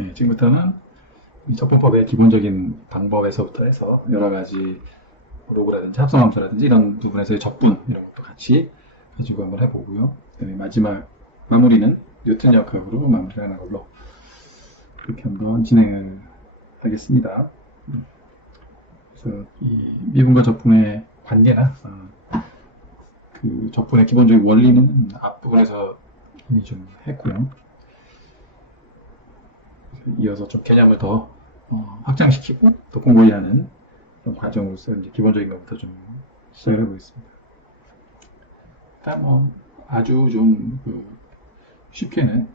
네, 지금부터는 이 적분법의 기본적인 방법에서부터 해서 여러 가지 로그라든지 합성함수라든지 이런 부분에서의 적분 이런 것도 같이 가지고 한번 해보고요. 그다음에 마지막 마무리는 뉴턴 역학으로 마무리하는 걸로 그렇게 한번 진행을 하겠습니다. 그래서 이 미분과 적분의 관계나 그 적분의 기본적인 원리는 앞부분에서 이미 좀 했고요. 이어서 좀 개념을 더 확장시키고 또 공부해야 하는 그런 과정으로서 이제 기본적인 것부터 좀 시작을 해보겠습니다. 일단 아주 좀 쉽게는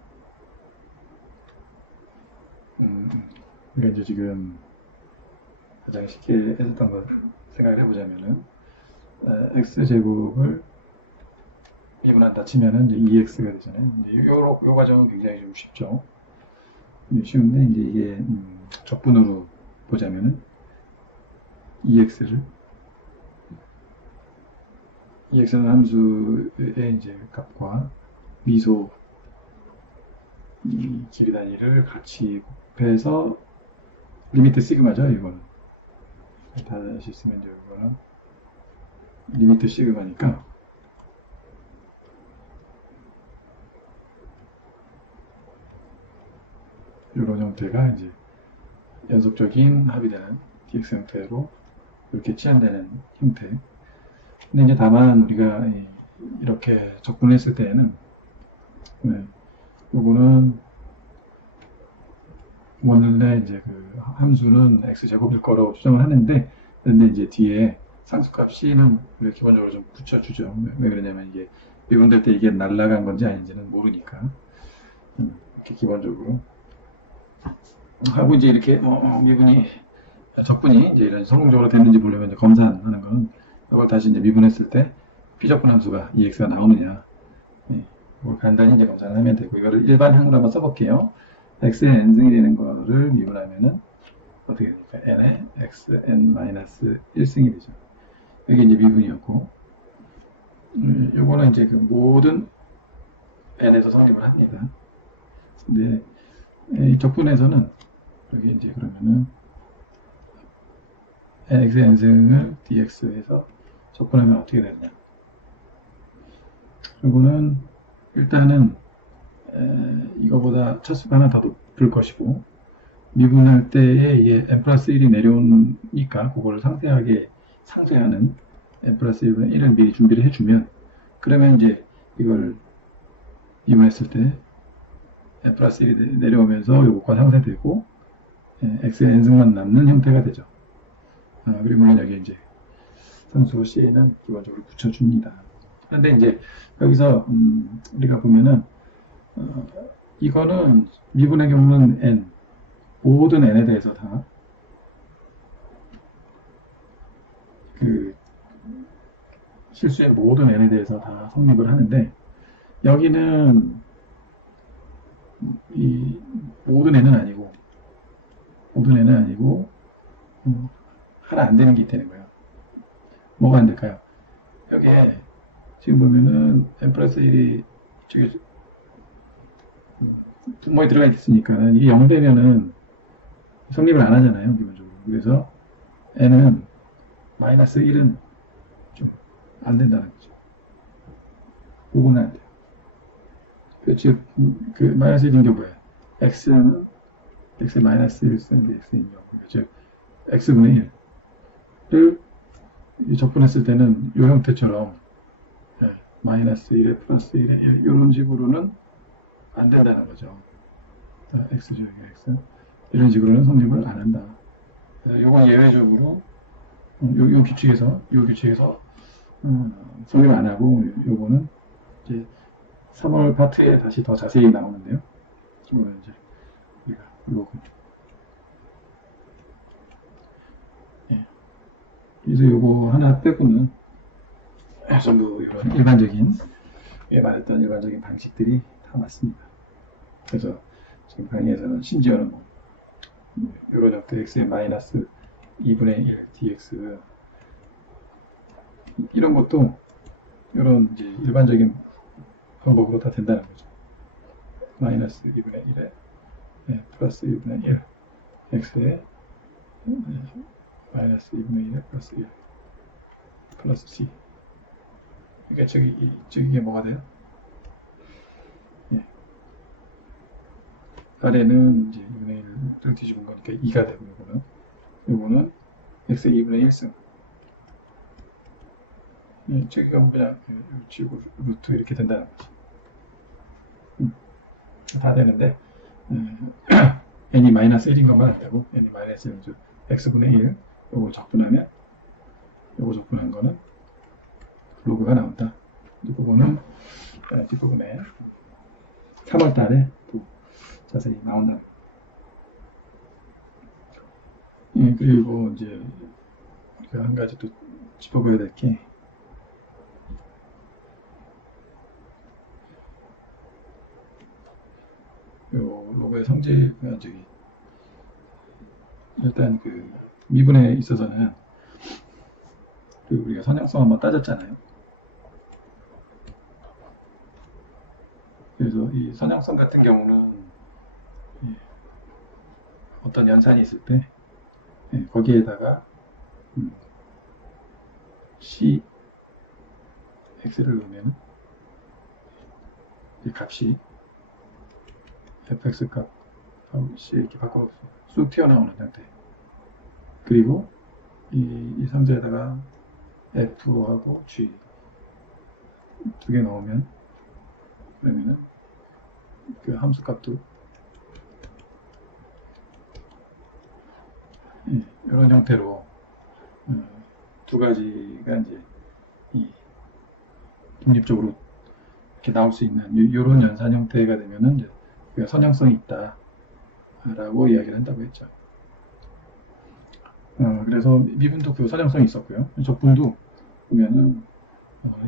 우리가 이제 지금 가장 쉽게 했었던 걸 생각을 해보자면은 x제곱을 미분한다 치면은 이제 2x가 되잖아요. 이제 요 과정은 굉장히 좀 쉽죠. 쉬운데 이제 이게 적분으로 보자면은 2x는 함수의 이제 값과 미소 이 길이 단위를 같이 곱해서 리미트 시그마죠. 이거는 다시 쓰면 이제 이거는 리미트 시그마니까 이런 형태가 이제 연속적인 합이 되는 dx 형태로 이렇게 치환되는 형태. 근데 이제 다만 우리가 이렇게 적분했을 때에는 요거는 원래 이제 그 함수는 x제곱일 거라고 추정을 하는데, 근데 이제 뒤에 상수값 c는 우리가 기본적으로 좀 붙여주죠. 왜 그러냐면 이게 미분될 때 이게 날라간 건지 아닌지는 모르니까. 이렇게 기본적으로 하고 이제 이렇게 미분이 적분이 이제 이런 성공적으로 됐는지 보려면 이제 검사하는 건 이걸 다시 이제 미분했을 때 피적분 함수가 EX가 나오느냐 이걸 간단히 이제 검사를 하면 되고, 이거를 일반항으로 한번 써볼게요. x의 n승이 되는 거를 미분하면은 어떻게 됩니까? n의 xn-1승이 되죠. 이게 이제 미분이었고, 요거는 이제 그 모든 n에서 성립을 합니다. 근데 이 적분에서는 여기 이제 그러면은 x의 n승을 dx에서 적분하면 어떻게 되느냐. 요거는 일단은 이거보다 차수가 하나 더 높을 것이고, 미분할 때에 이게 n 플러스 1이 내려오니까 그거를 상세하게 상쇄하는 n 플러스 1을 미리 준비를 해주면, 그러면 이제 이걸 미분했을 때 n 플러스 1이 내려오면서 요것과 상쇄되고 x의 n승만 남는 형태가 되죠. 그리고 물론 여기 이제 상수 c는 기본적으로 붙여줍니다. 그런데 이제 여기서 우리가 보면은 이거는 미분의 경우는 n, 모든 n에 대해서 다 그 실수의 모든 n에 대해서 다 성립을 하는데, 여기는 이 모든 n은 아니고 하나 안 되는 게 있다는 거예요. 뭐가 안 될까요? 여기에 지금 보면은 n 플러스 1이 저기 분모에 들어가 있으니까 이게 0 되면은 성립을 안 하잖아요, 기본적으로. 그래서 n은 마이너스 1은 좀 안 된다는 거죠. 그거는 안 돼요. 즉, 그 마이너스 1인 게 뭐예요? x는 x 마이너스 1 쓰는데 x인 경우, 즉 x분의 1을 적분했을 때는 이 형태처럼 마이너스 1에 플러스 1에 1 이런 식으로는 안 된다는 거죠. x죠, x. 이런 식으로는 성립을 안 한다. 요건 예외적으로 요 규칙에서 성립 안 하고, 요거는 이제 3월 파트에 다시 더 자세히 나오는데요. 이거는 이제 우리가 요거 그래서 요거 하나 빼고는 전부 이런 일반적인 말했던 일반적인 방식들이 다 맞습니다. 그래서 지금 강의에서는 심지어는 요런 형태 x의 마이너스 2분의 1 dx 이런 것도 이런 이제 일반적인 방법으로 다 된다는 거죠. 마이너스 2분의 1에 플러스 1분의 1 x에 마이너스 2분의 1 플러스 1 플러스 c. 그러니까 저기 뭐가 돼요? 예. 아래는 이제 2분의 1을 뒤집은 거니까 2가 되고, 요거는 x 2분의 1승. 예, 저기가 그냥 지구 루트 이렇게 된다는 거지. 다 되는데 n이 마이너스 1인 것만 안 되고 n이 마이너스 1은 x분의 1 요거 적분하면 요거 적분한 거는 로그가 나온다. 그거는 뒷부분에 3월 달에 또 자세히 나온다. 예, 그리고 이제 우리가 한 가지 또 짚어봐야 될 게 요 로그의 성질가 저기 일단 그 미분에 있어서는 그 우리가 선형성 한번 따졌잖아요. 그래서 이 선형성 같은 경우는 어떤 연산이 있을 때 거기에다가 c x를 넣으면 이 값이 fx 값하고 c 이렇게 바꿔서 쑥 튀어나오는 상태. 그리고 이 상자에다가 f하고 g 두 개 넣으면 그러면은 그 함수 값도 이런 형태로 두 가지가 이제 독립적으로 이렇게 나올 수 있는 이런 연산 형태가 되면은 이제 우리가 선형성이 있다라고 이야기를 한다고 했죠. 그래서 미분도 그 선형성이 있었고요. 적분도 보면은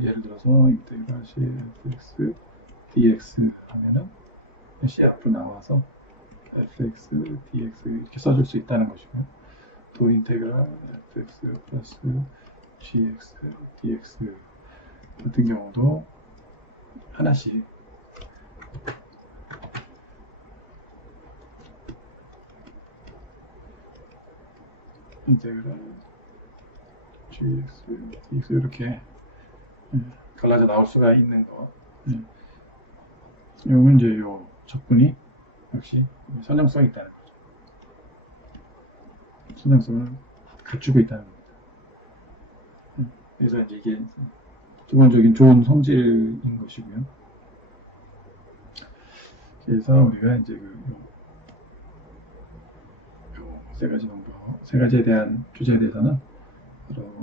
예를 들어서 인테그랄 cfx dx 하면은 c 앞으로 나와서 fx dx 이렇게 써줄 수 있다는 것이고요. 도 인테그랄 fx 플러스 gx dx 같은 경우도 하나씩 인테그랄 gx dx 이렇게 갈라져 나올 수가 있는 거. 이건 이제 요 적분이 역시 선형성이 있다는 거죠. 선형성을 갖추고 있다는 겁니다. 그래서 이제 이게 기본적인 좋은 성질인 것이고요. 그래서 우리가 이제 세 가지에 대한 주제에 대해서는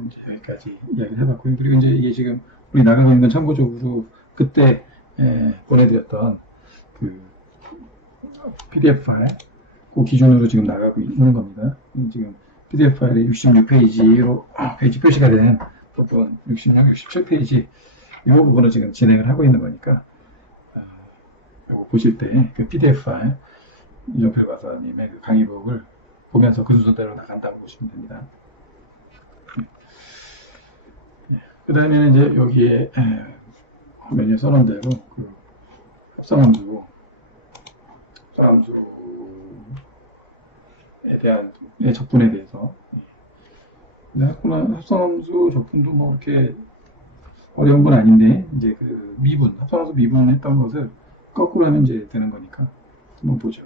이제 여기까지 이야기를 해봤고요. 그리고 이제 이게 지금 우리 나가고 있는 건 참고적으로 그때 보내드렸던 그 PDF 파일 그 기준으로 지금 나가고 있는 겁니다. 지금 PDF 파일이 66페이지로 페이지 표시가 된 부분 66, 67페이지 이 부분을 지금 진행을 하고 있는 거니까 이거 보실 때 그 PDF 파일 이종필 박사님의 그 강의북을 보면서 그 순서대로 나간다고 보시면 됩니다. 그 다음에는 이제 여기에 화면에 써놓은 대로 그 합성함수에 대한 적분에 대해서 합성함수 적분도 뭐 이렇게 어려운 건 아닌데 이제 그 합성함수 미분 했던 것을 거꾸로 하면 이제 되는 거니까 한번 보죠.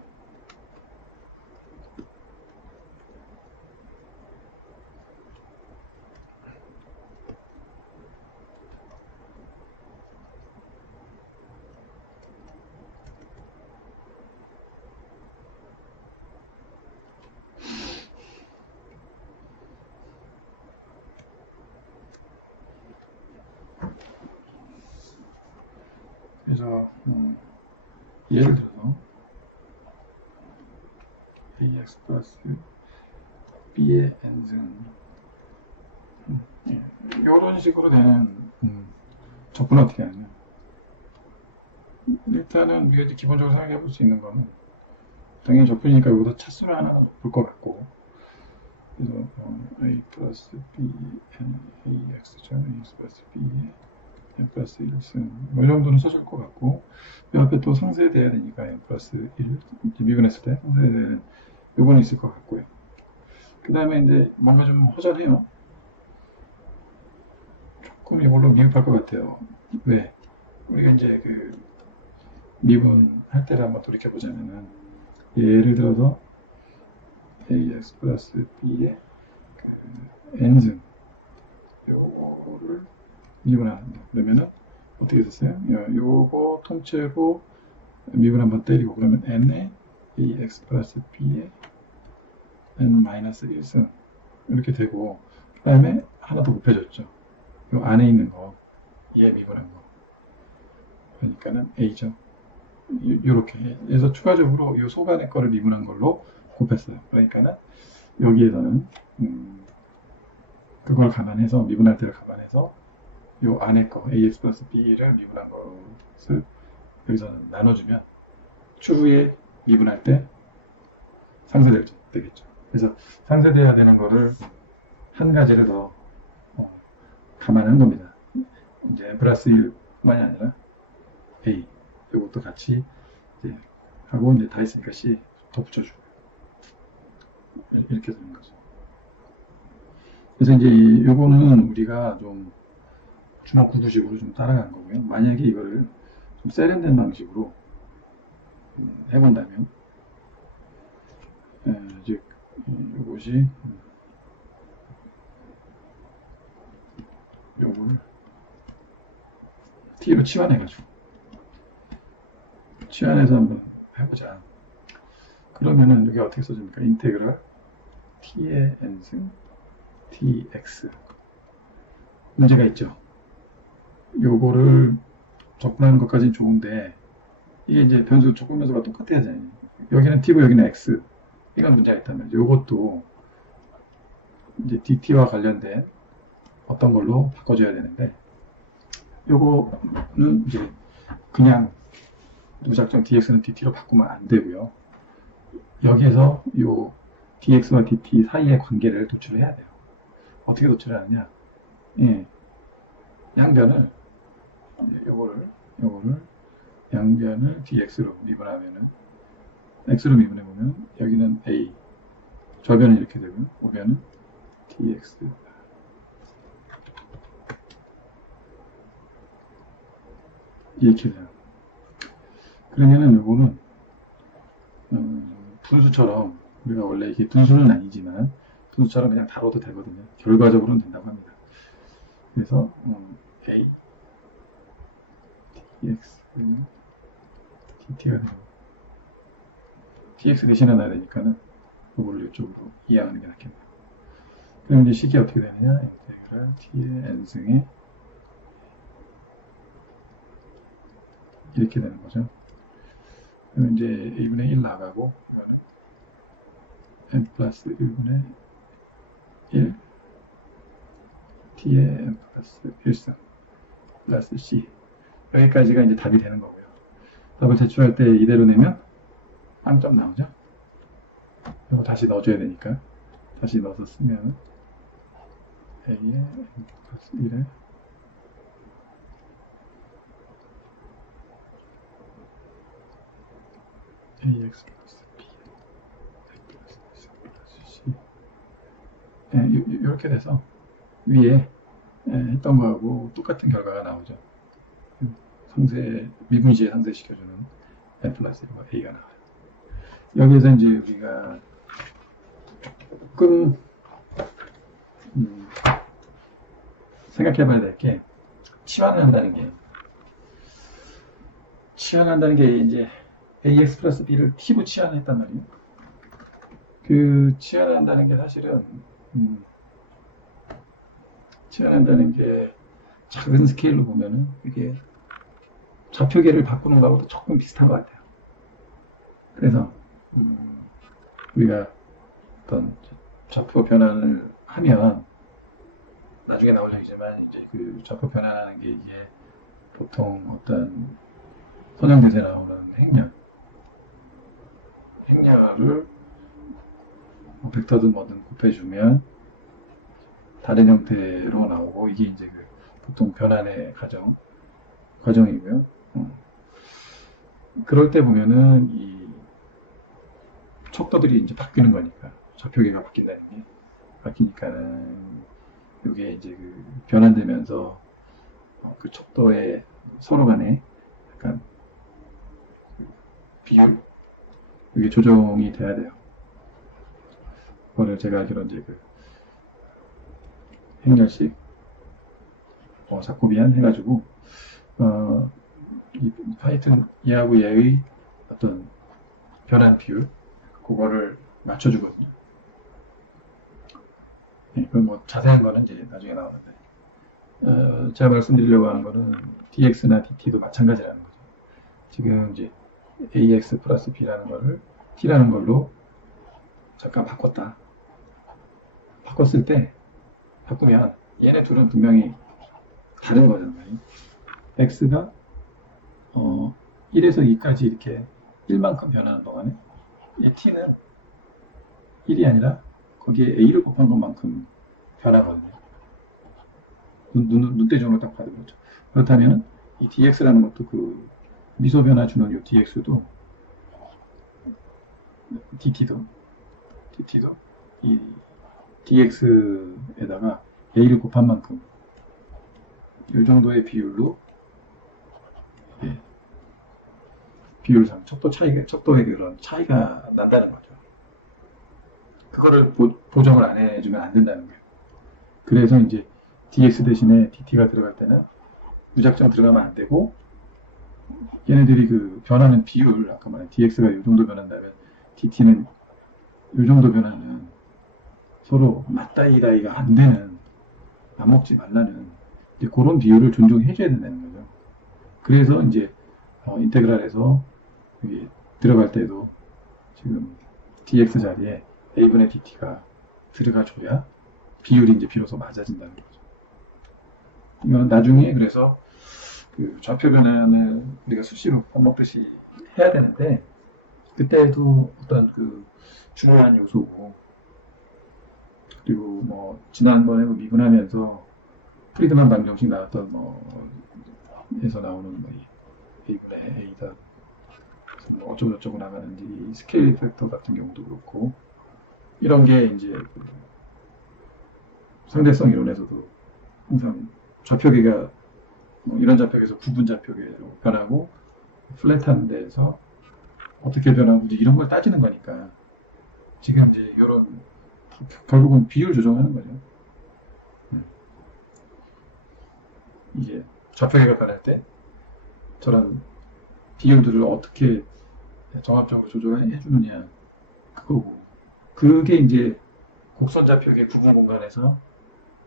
그래서 예를 들어서 ax 플러스 b의 n승 이런 식으로 되는 적분을 어떻게 하냐면 일단은 우리가 이제 기본적으로 생각해 볼 수 있는 거는 당연히 적분이니까 여기서 차수를 하나 볼 것 같고 그래서 a 플러스 b n ax죠. a 플러스 b n 플러스 1승 뭐 이 정도는 써줄 것 같고 이 앞에 또 상쇄돼야 되니까 n 플러스 1 미분했을 때 상쇄되는 요거는 있을 것 같고요. 그 다음에 이제 뭔가 좀 허전해요. 조금 이걸로 미흡할 것 같아요. 왜? 우리가 이제 그 미분할 때를 한번 돌이켜 보자면은 예를 들어서 ax 플러스 b의 그 n승 요거를 미분하는데 그러면은 어떻게 됐어요? 요거 통째로 미분 한번 때리고 그러면 n에 ax 플러스 b의 n 마이너스 1승 이렇게 되고 그 다음에 하나 더 곱해졌죠. 요 안에 있는 거 얘 미분한 거 그러니까는 a죠. 요렇게 해서 추가적으로 이 소간의 거를 미분한 걸로 곱했어요. 그러니까는 여기에서는 그걸 감안해서 미분할 때를 감안해서 요 안에 거 ax 플러스 b를 미분한 것을 여기서는 나눠주면 추후에 미분할 때 상쇄되겠죠. 그래서 상쇄돼야 되는 거를 한 가지를 더 감안한 겁니다. 이제 n 플러스 1만이 아니라 a 이것도 같이 이제 하고 이제 다 있으니까 c 더 붙여주고 이렇게 되는 거죠. 그래서 이제 요거는 우리가 좀 주먹구구식으로 좀 따라간 거고요. 만약에 이거를 좀 세련된 방식으로 해본다면 즉 요것이 요걸 t로 치환해가지고 치환해서 한번 해보자. 그러면은 여기 어떻게 써집니까? 인테그랄 t의 n승 tx 문제가 있죠. 요거를 적분하는 것까지는 좋은데 이게 이제 변수 적분 변수가 똑같아야 되잖아요. 여기는 t고 여기는 x 이건 문제가 있다면 요것도 이제 dt와 관련된 어떤 걸로 바꿔줘야 되는데 요거는 이제 그냥 무작정 dx는 dt로 바꾸면 안 되고요. 여기에서 요 dx와 dt 사이의 관계를 도출해야 돼요. 어떻게 도출하느냐? 예, 양변을 요거를 양변을 dx로 미분하면은 x로 미분해보면 여기는 a 좌변은 이렇게 되고 우변은 dx 이렇게 돼요. 그러면은 요거는 분수처럼 우리가 원래 이게 분수는 아니지만 분수처럼 그냥 다뤄도 되거든요. 결과적으로는 된다고 합니다. 그래서 a dx는 dt가 되고 dx 대신에 놔야 되니까는 이거를 이쪽으로 이해하는 게 낫겠네요. 그럼 이제 식이 어떻게 되느냐? 인테그랄 t의 n승에 이렇게 되는 거죠. 그럼 이제 a분의 1 나가고 이거는 n 플러스 1분의 1 t의 n 플러스 1승 플러스 c 여기까지가 이제 답이 되는 거고요. 답을 제출할 때 이대로 내면 빵점 나오죠. 이거 다시 넣어줘야 되니까 다시 넣어서 쓰면 a의 n 플러스 1에 ax 플러스 b 플러스 c 이렇게 돼서 위에 했던 거하고 똑같은 결과가 나오죠. 상세 미분시에 상쇄시켜주는 n 플러스 1과 a가 나와요. 여기에서 이제 우리가 조금 생각해봐야 될 게 치환을 한다는 게 이제 ax 플러스 b를 t로 치환했단 말이에요. 그 치환을 한다는 게 사실은 치환한다는 게 작은 스케일로 보면은 이게 좌표계를 바꾸는 거하고도 조금 비슷한 것 같아요. 그래서 우리가 어떤 좌표 변환을 하면 나중에 나올 얘기지만 이제 그 좌표 변환하는 게 이게 보통 어떤 선형대세 나오는 행렬을 뭐 벡터든 뭐든 곱해주면 다른 형태로 나오고 이게 이제 그 보통 변환의 과정이고요. 그럴 때 보면은 이 척도들이 이제 바뀌는 거니까 좌표계가 바뀐다는 게 바뀌니까는 이게 이제 그 변환되면서 그 척도의 서로 간에 약간 비율 이게 조정이 돼야 돼요. 그거를 제가 알기로 이제 그 행렬식 자코비안 해가지고 이 하여튼 얘하고 얘의 어떤 변환 비율 그거를 맞춰주거든요. 네, 그뭐 자세한 거는 이제 나중에 나오는데 제가 말씀드리려고 하는 거는 dx나 dt도 마찬가지라는 거죠. 지금 이제 ax 플러스 b라는 거를 t라는 걸로 잠깐 바꿨다. 바꿨을 때 바꾸면 얘네 둘은 분명히 다른 거잖아요. x가 1에서 2까지 이렇게 1만큼 변하는 동안에 이 t는 1이 아니라 거기에 a를 곱한 것만큼 변하거든요. 눈대중으로 딱 봐도 그렇죠. 그렇다면 이 dx라는 것도 그 미소 변화 주는 이 dx도 dt도 이 dx에다가 a를 곱한 만큼 이 정도의 비율로 예, 비율상 척도의 그런 차이가 난다는 거죠. 그거를 보정을 안 해주면 안 된다는 거예요. 그래서 이제 dx 대신에 dt가 들어갈 때는 무작정 들어가면 안 되고 얘네들이 그 변하는 비율 아까 말한 dx가 이 정도 변한다면 dt는 이 정도 변하는 서로 맞다이다이가 안 되는 안 먹지 말라는 이제 그런 비율을 존중해 줘야 된다는 거죠. 그래서 이제 인테그랄에서 여기 들어갈 때도 지금 dx 자리에 a분의 dt가 들어가줘야 비율이 이제 비로소 맞아진다는 거죠. 이거는 나중에 그래서 그 좌표 변화는 우리가 수시로 밥 먹듯이 해야 되는데 그때도 어떤 그 중요한 요소고 그리고 뭐 지난번에 미분하면서 프리드만 방정식 나왔던 에서 나오는 뭐 a분의 a다 뭐 어쩌고저쩌고 나가는지 이 스케일 팩터 같은 경우도 그렇고 이런 게 이제 그 상대성 이론에서도 항상 좌표계가 이런 좌표계에서 구분 좌표계로 변하고 플랫한 데에서 어떻게 변하고 이런 걸 따지는 거니까 지금 이제 이런 결국은 비율 조정하는 거죠. 이게 좌표계가 변할 때 저런 비율들을 어떻게 종합적으로 조절해 주느냐 그거고 그게 이제 곡선 좌표계 구분 공간에서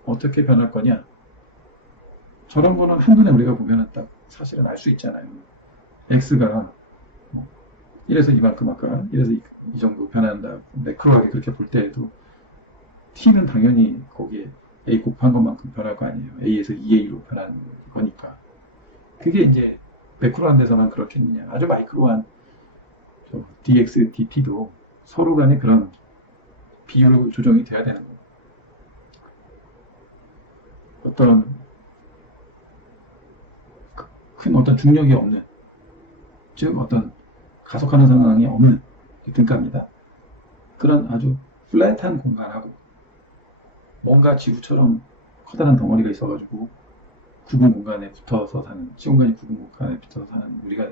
어떻게 변할 거냐 저런 거는 한눈에 우리가 보면은 딱 사실은 알 수 있잖아요. x가 1에서 이만큼 아까 1에서 이 정도 변한다 매크로하게 그렇게 볼 때에도 t는 당연히 거기에 a 곱한 것만큼 변할 거 아니에요. a에서 2a로 변하는 거니까 그게 이제 매크로한 데서만 그렇겠느냐 아주 마이크로한 dx, dt도 서로 간에 그런 비율 조정이 돼야 되는 거고 어떤 큰 어떤 중력이 없는 즉 어떤 가속하는 상황이 없는 등가입니다. 그런 아주 플랫한 공간하고 뭔가 지구처럼 커다란 덩어리가 있어가지고 구분 공간에 붙어서 사는 시공간이 구분 공간에 붙어서 사는 우리가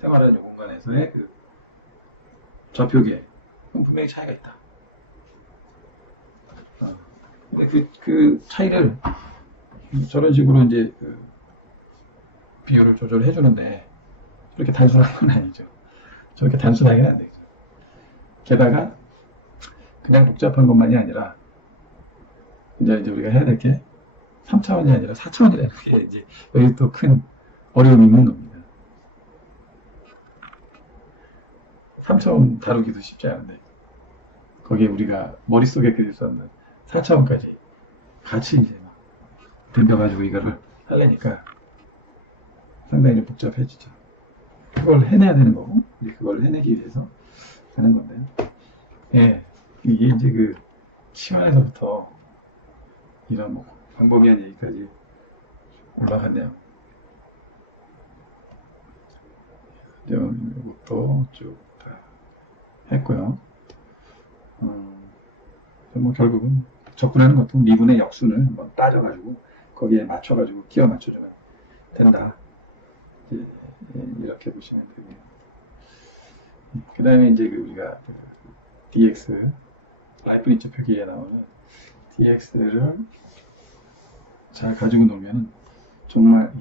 생활하는 공간에서의 그 좌표계 분명히 차이가 있다. 근데 그 차이를 저런 식으로 이제 그 비율을 조절해 주는데 저렇게 단순한 건 아니죠. 저렇게 단순하게는 안 되죠. 게다가 그냥 복잡한 것만이 아니라 이제 우리가 해야 될 게 3차원이 아니라 4차원이라는 게 이제 여기 또 큰 어려움이 있는 겁니다. 3차원 다루기도 쉽지 않은데 거기에 우리가 머릿속에 그렸었는 4차원까지 같이 이제 막 덤벼가지고 이거를 하려니까 상당히 좀 복잡해지죠. 그걸 해내야 되는 거고 그걸 해내기 위해서 하는 건데요. 예, 이게 이제 그 치환에서부터 이런 뭐 광범위한 얘기까지 올라갔네요. 것도 쭉 다 했고요. 뭐 결국은 접근하는 것도 미분의 역순을 뭐 따져가지고 거기에 맞춰가지고 끼워 맞춰주면 된다. 이렇게 보시면 되고요. 그 다음에 이제 우리가 dx 라이프니츠 표기에 나오는 dx를 잘 가지고 놀면 정말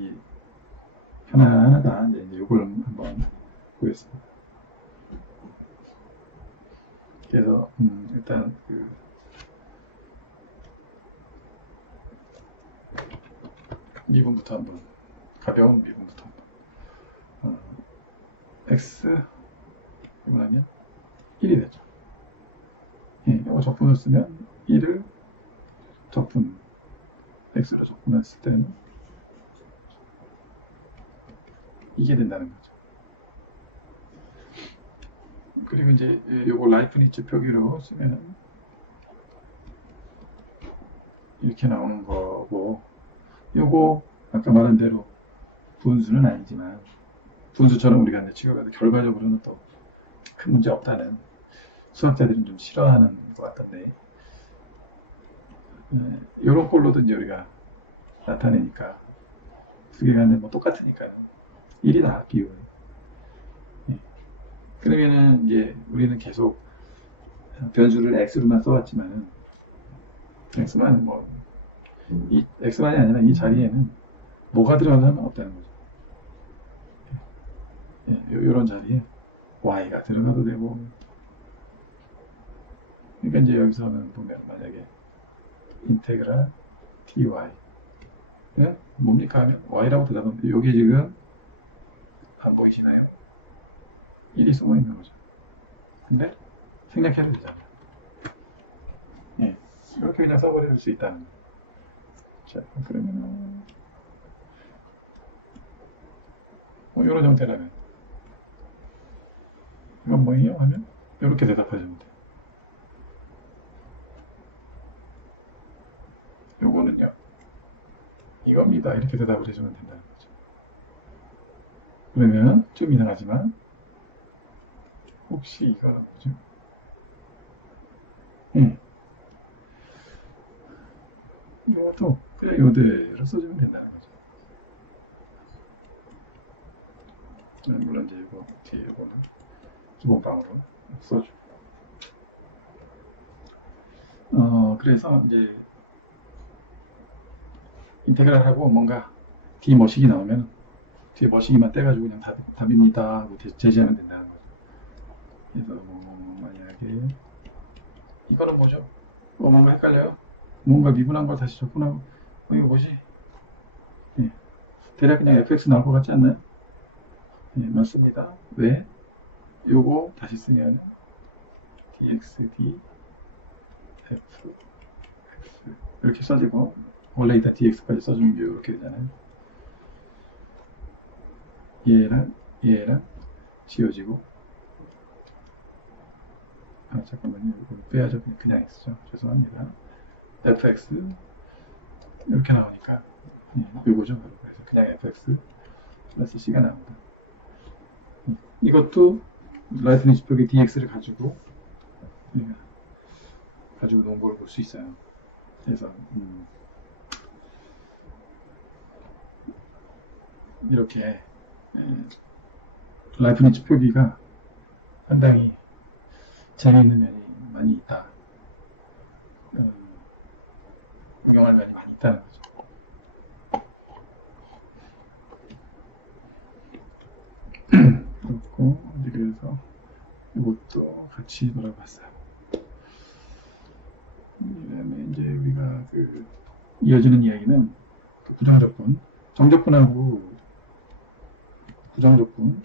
편안하다. 이제 이걸 한번 보겠습니다. 그래서 일단 미분부터 한번 가벼운 미분부터 한번 x 미분하면 1이 되죠. 이거 적분을 쓰면 1을 적분 x로 적분했을 때는 이게 된다는 거죠. 그리고 이제 요거 라이프니츠 표기로 쓰면 이렇게 나오는 거고, 요거 아까 말한 대로 분수는 아니지만 분수처럼 우리가 이제 취급해도 결과적으로는 또 큰 문제 없다는, 수학자들은 좀 싫어하는 것 같던데, 요런 꼴로도 이제 우리가 나타내니까 두 개가 뭐 똑같으니까요. 1이다 비율. 그러면은 이제 우리는 계속 변수를 x로만 써왔지만은 x만 이 x만이 아니라 이 자리에는 뭐가 들어가면 없다는 거죠. 이런 자리에 y가 들어가도 되고, 그러니까 이제 여기서는 보면 만약에 인테그랄 dy 뭡니까 하면 y라고 대답하면 여기 지금 안 보이시나요? 1이 숨어 있는 거죠. 근데 생략해도 되잖아요. 이렇게 그냥 써버릴 수 있다는 거예요. 자, 그러면은 이런 형태라면 이건 뭐예요? 하면 이렇게 대답하시면 돼요. 요거는요, 이겁니다. 이렇게 대답을 해주면 된다는 거죠. 그러면 좀 이상하지만 혹시 이거는 뭐죠? 이것도 그냥 이대로 써주면 된다는 거죠. 물론 이제 이거는 기본방으로 써주고. 그래서 이제 인테그랄하고 뭔가 D 머시기 나오면 뒤에 머시기만 떼가지고 그냥 답입니다 하고 제시하면 된다는 거죠. 그래서 만약에 이거는 뭐죠? 뭔가 헷갈려요? 뭔가 미분한 걸 다시 적분하고 이거 뭐지? 대략 그냥 fx 나올 것 같지 않나요? 맞습니다. 왜? 요거 다시 쓰면 dx, d, f, x 이렇게 써지고, 원래 이따 dx까지 써주면 이렇게 되잖아요. 얘랑 지워지고, 잠깐만요. 이거 빼야죠. 그냥 x죠. 죄송합니다. fx 이렇게 나오니까 이거죠. 그래서 그냥 fx 플러스 c가 나옵니다. 이것도 라이프니츠 표기 dx를 가지고 놓은 걸 볼 수 있어요. 그래서 이렇게 라이프니츠 표기가 상당히 재미있는 면이 많이 있다. 응용할 면이 많이 있다는 거죠. 그렇고, 그래서 이것도 같이 놀아봤어요. 그다음에 이제 우리가 이어지는 이야기는 부정적분, 정적분하고 부정적분,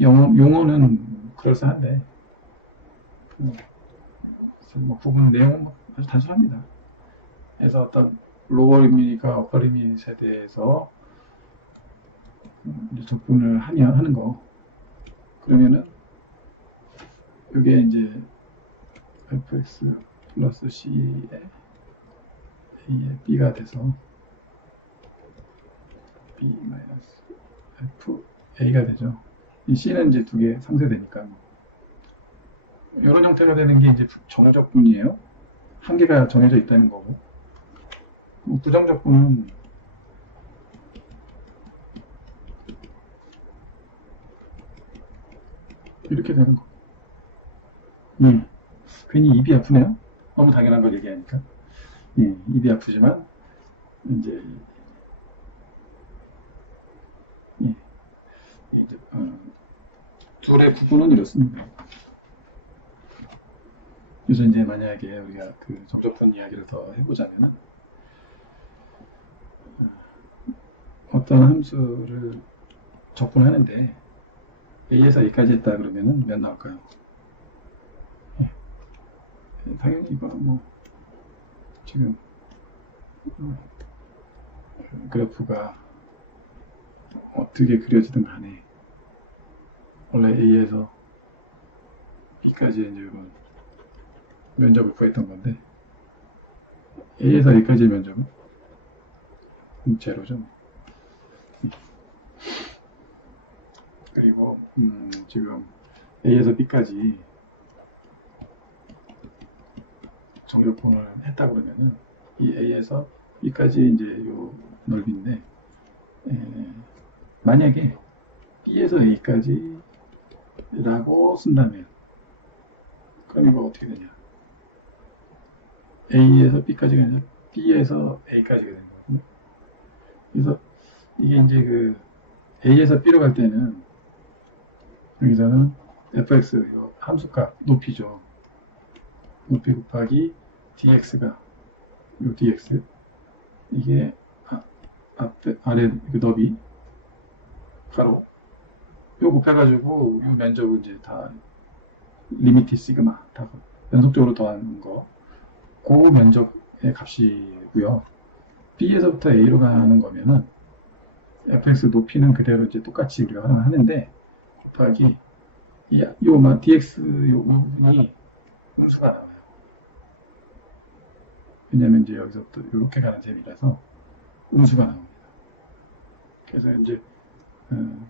용어는 그럴싸한데 뭐 부분 내용은 아주 단순합니다. 그래서 어떤 로어 리밋과 어퍼 리밋에 대해서 이제 적분을 하는 거, 그러면은 이게 이제 fx 플러스 c에 a에 b가 돼서 b 마이너스 FA가 되죠. 이 C는 이제 두 개 상쇄되니까. 이런 형태가 되는 게 이제 정적분이에요. 한 개가 정해져 있다는 거고. 부정적분은 이렇게 되는 거. 괜히 입이 아프네요. 너무 당연한 걸 얘기하니까. 입이 아프지만 이제 이제 둘의 부분은 이렇습니다. 그래서 이제 만약에 우리가 그 정적분 이야기를 더 해보자면은 어떤 함수를 적분하는데 A에서 A까지 했다 그러면은 몇 나올까요? 당연히 이거는 뭐 지금 그래프가 어떻게 그려지든 간에 원래 A에서 B까지 이제 이런 면적을 구했던 건데 A에서 A까지의 면적은 제로죠. 그리고 지금 A에서 B까지 정적분을 했다 그러면은 이 A에서 B까지 이제 요 넓이인데 만약에 B에서 A까지 라고 쓴다면 그럼 이거 어떻게 되냐? A에서 B까지가 아니라 B에서 A까지가 되는 거거든요. 그래서 이게 이제 그 A에서 B로 갈 때는 여기서는 fx 함수값 높이죠. 높이 곱하기 dx가 요 dx 이게 앞에 아래 그 너비 가로 요 곱해가지고 요 면적은 이제 다 리미티 시그마 다 연속적으로 더한 거 그 면적의 값이고요. B에서부터 A로 가는 거면은 fx 높이는 그대로 이제 똑같이 우리가 활용하는데 곱하기 요만 dx 요 부분이 음수가 나와요. 왜냐면 이제 여기서부터 이렇게 가는 셈이라서 음수가 나옵니다. 그래서 이제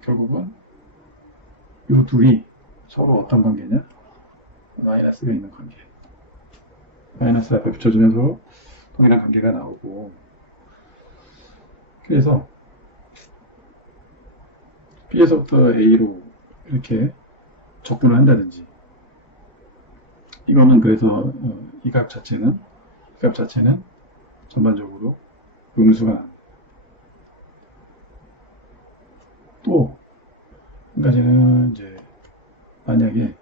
결국은 요 둘이 서로 어떤 관계냐? 마이너스가 있는 관계. 마이너스 앞에 붙여주면 서로 동일한 관계가 나오고 그래서 B에서부터 A로 이렇게 적분을 한다든지 이거는 그래서 이 값 자체는 전반적으로 음수가 납니다. 또 한 가지는 이제 만약에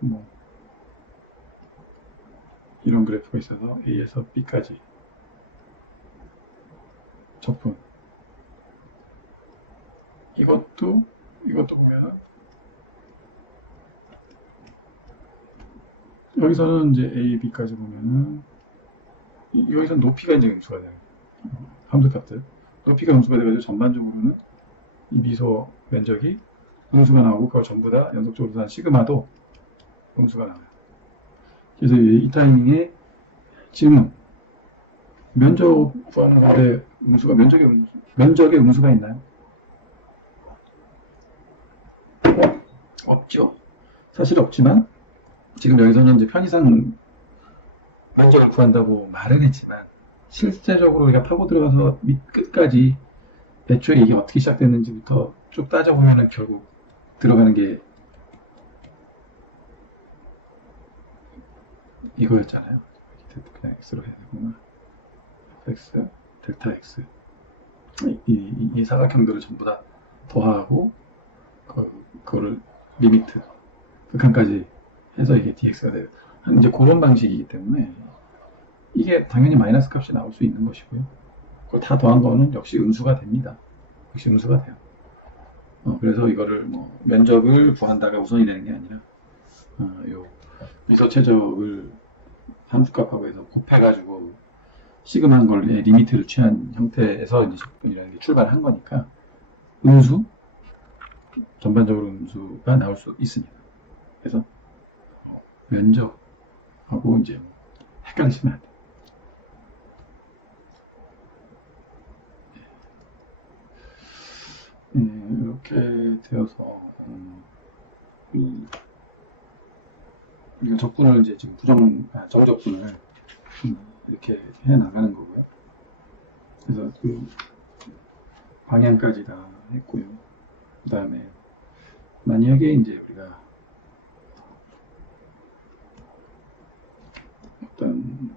뭐 이런 그래프가 있어서 A에서 B까지 적분 이것도 보면은 여기서는 이제 A, B까지 보면은 여기서 높이가 이제 음수가 돼요. 함수값들 높이가 음수가 돼가지고 전반적으로는 이 미소 면적이 음수가 나오고 그걸 전부 다 연속적으로 한 시그마도 음수가 나와요. 그래서 이 타이밍에 질문 면적 구하는 건데 음수가 면적에 음수가 있나요? 없죠. 사실 없지만 지금 여기서는 이제 편의상 면적을 구한다고 말은 했지만 실제적으로 우리가 파고 들어가서 밑 끝까지 애초에 이게 어떻게 시작됐는지부터 쭉 따져보면 결국 들어가는 게 이거였잖아요. 그냥 x로 해야 되구나. fx, 델타 x 이 사각형들을 전부 다 더하고 그거를 리미트 극한까지 해서 이게 dx가 돼요. 이제 그런 방식이기 때문에 이게 당연히 마이너스 값이 나올 수 있는 것이고요. 그걸 다 더한 거는 역시 음수가 됩니다. 역시 음수가 돼요. 그래서 이거를 뭐 면적을 구한다가 우선이 되는 게 아니라 요 미소 최적을 함수값하고 해서 곱해가지고 시그마한 걸 리미트를 취한 형태에서 이제 적분이라는 게 출발한 거니까 음수 전반적으로 음수가 나올 수 있습니다. 그래서 면적하고 이제 헷갈리시면 안 돼요. 되어서 이거 적분을 이제 지금 정적분을 이렇게 해 나가는 거고요. 그래서 그 방향까지 다 했고요. 그 다음에 만약에 이제 우리가 어떤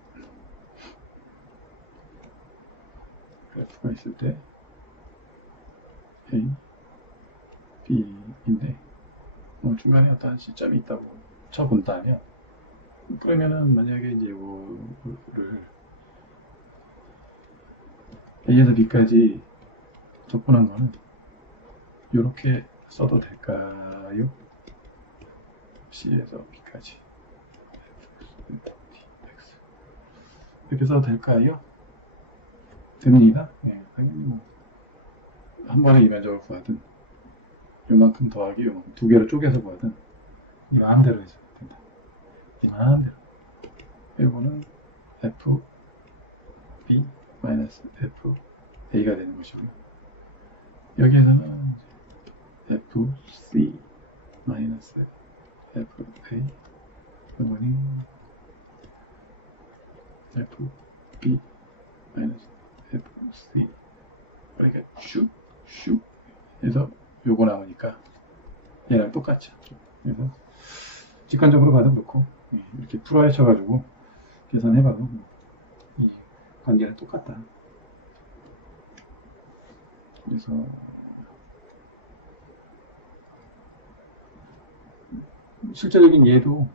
그래프가 있을 때 A, B인데 중간에 어떤 시점이 있다고 쳐본다면, 그러면은 만약에 이제 이거를 A에서 B까지 적분한 거는 이렇게 써도 될까요? C에서 B까지 이렇게 써도 될까요? 됩니다. 네, 당연히 한 번에 이면적을 구하든 요만큼 더하기 요만큼 두 개로 쪼개서 구하든 이 마음대로 해서 된다. 이 마음대로. 이거는 F B 마이너스 F A가 되는 것이고요. 여기에서는 F C 마이너스 F A, 이번이 F B 마이너스 F C, 이렇게 슉슉 해서 요거 나오니까 얘랑 똑같죠. 그래서 직관적으로 봐도 그렇고 이렇게 풀어헤쳐가지고 계산해봐도 이 관계는 똑같다. 그래서 실제적인 예도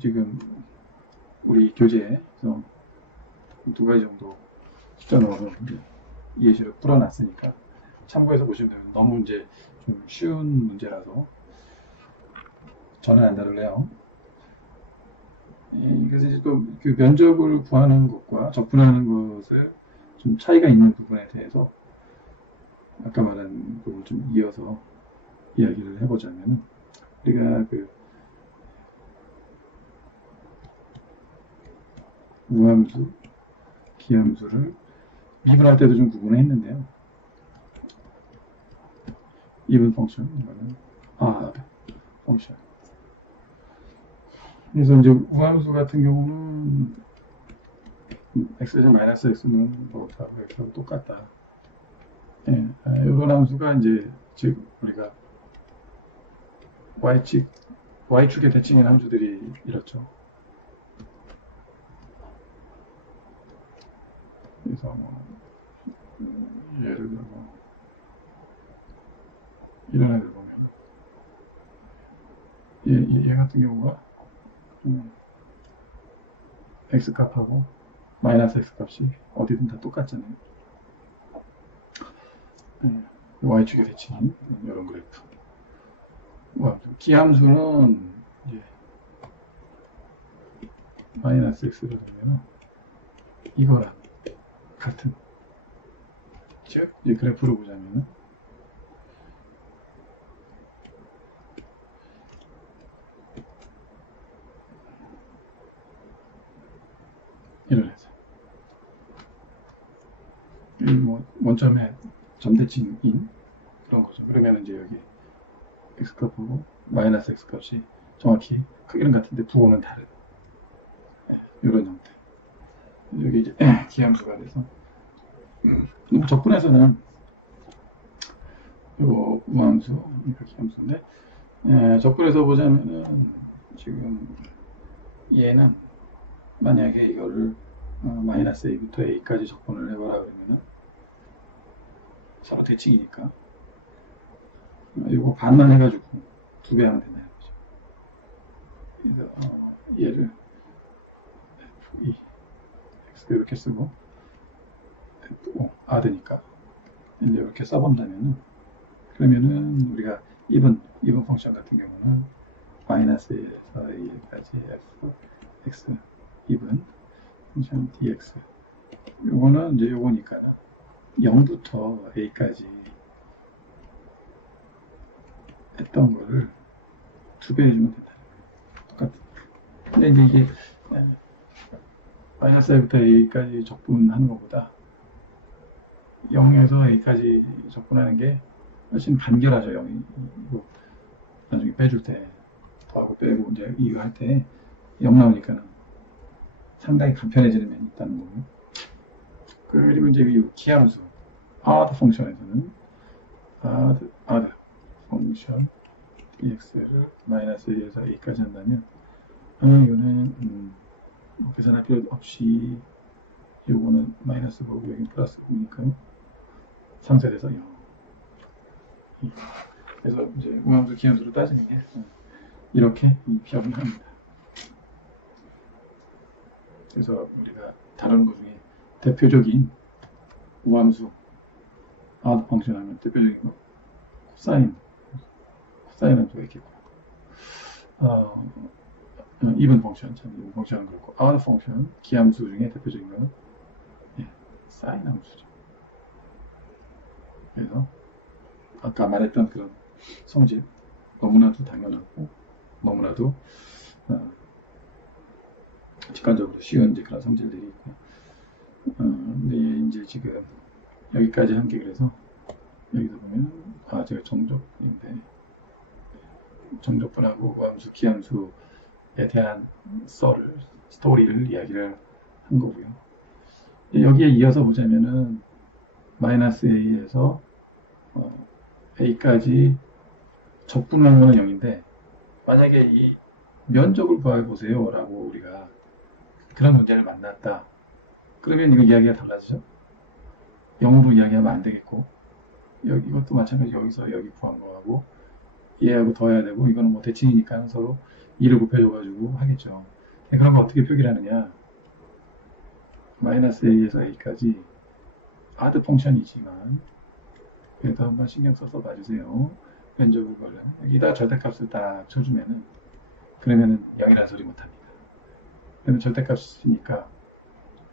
지금 우리 교재에서 두 가지 정도 숫자 넣어서 예시로 풀어놨으니까 참고해서 보시면 됩니다. 너무 이제 좀 쉬운 문제라서 저는 안 다룰래요. 그래서 이제 또 그 면적을 구하는 것과 적분하는 것을 좀 차이가 있는 부분에 대해서 아까 말한 부분을 좀 이어서 이야기를 해보자면, 우리가 그 무함수, 기함수를 미분할 때도 좀 구분을 했는데요. 이분 펑션, 이거는 펑션. 그래서 이제 우함수 같은 경우는 x에서 마이너스 x는 뭐하고 x하고 똑같다. 이런 함수가 이제 즉 우리가 y축의 대칭인 함수들이 이렇죠. 그래서 예를 들어 이런 애들 보면 얘 같은 경우가 x값하고 마이너스 x값이 어디든 다 똑같잖아요. y축의 대칭인 이런 그래프. 기함수는 이제 마이너스 x를 두면 이거랑 같은, 즉 이 그래프를 보자면 이런 해서 원점에 점대칭인 그런 거죠. 그러면 이제 여기 x값하고 마이너스 x값이 정확히 크기는 같은데 부호는 다른 이런 형태. 여기 이제 기함수가 돼서 적분에서는 요 우함수, 그러니까 기함수인데 적분에서 보자면은 지금 얘는 만약에 이거를 마이너스 a부터 a까지 적분을 해봐라 그러면은 서로 대칭이니까 이거 반만 해가지고 두 배 하면 된다는 거죠. 그래서 얘를 f2 x 이렇게 쓰고 f5 r니까 이제 이렇게 써본다면은, 그러면은 우리가 이분 펑션 같은 경우는 마이너스에서 a까지 f x 이분 펑션 dx, 요거는 이제 요거니까 0부터 a까지 했던 거를 두 배 해주면 된다. 똑같은. 근데 이제 이게 마이너스 a부터 a까지 적분하는 것보다 0에서 a까지 적분하는 게 훨씬 간결하죠. 영이 이거 나중에 빼줄 때 더하고 빼고 이제 이거 할 때 0 나오니까는 상당히 간편해지는 면이 있다는 거고요. 그리고 이제 이 기함수 add 펑션에서는 add 펑션 dx를 마이너스 1에서 a까지 한다면 이거는 뭐 계산할 필요 없이 요거는 마이너스 보고 여기 플러스 보니까 상쇄돼서 0. 그래서 이제 우함수 기함수로 따지는 게 이렇게 표현합니다. 그래서 우리가 다루는 것 중에 대표적인 우함수 add 펑션 하면 대표적인 거 코사인 함수가 있겠고 even 펑션 참 even 펑션은 그렇고 add 펑션 기함수 중에 대표적인 거는 사인 함수죠. 그래서 아까 말했던 그런 성질 너무나도 당연하고 너무나도 직관적으로 쉬운 이제 그런 성질들이 있고 근데 이제 지금 여기까지 한 게 그래서 여기서 보면 제가 정적분인데 정적분하고 함수 기함수에 대한 스토리를 이야기를 한 거고요. 여기에 이어서 보자면은 마이너스 a에서 a까지 적분하면 0인데 만약에 이 면적을 구해보세요 라고 우리가 그런 문제를 만났다 그러면 이거 이야기가 달라지죠. 0으로 이야기하면 안 되겠고 이것도 마찬가지 여기서 여기 구한 거하고 얘하고 더해야 되고 이거는 뭐 대칭이니까 서로 2를 곱해줘 가지고 하겠죠. 그런 거 어떻게 표기를 하느냐 마이너스 a에서 a까지 add 펑션이지만 그래도 한번 신경 써서 봐주세요. 면적을 걸려 여기다 절대값을 딱 쳐주면은 그러면은 0이라는 소리 못합니다. 그러면 절대값이니까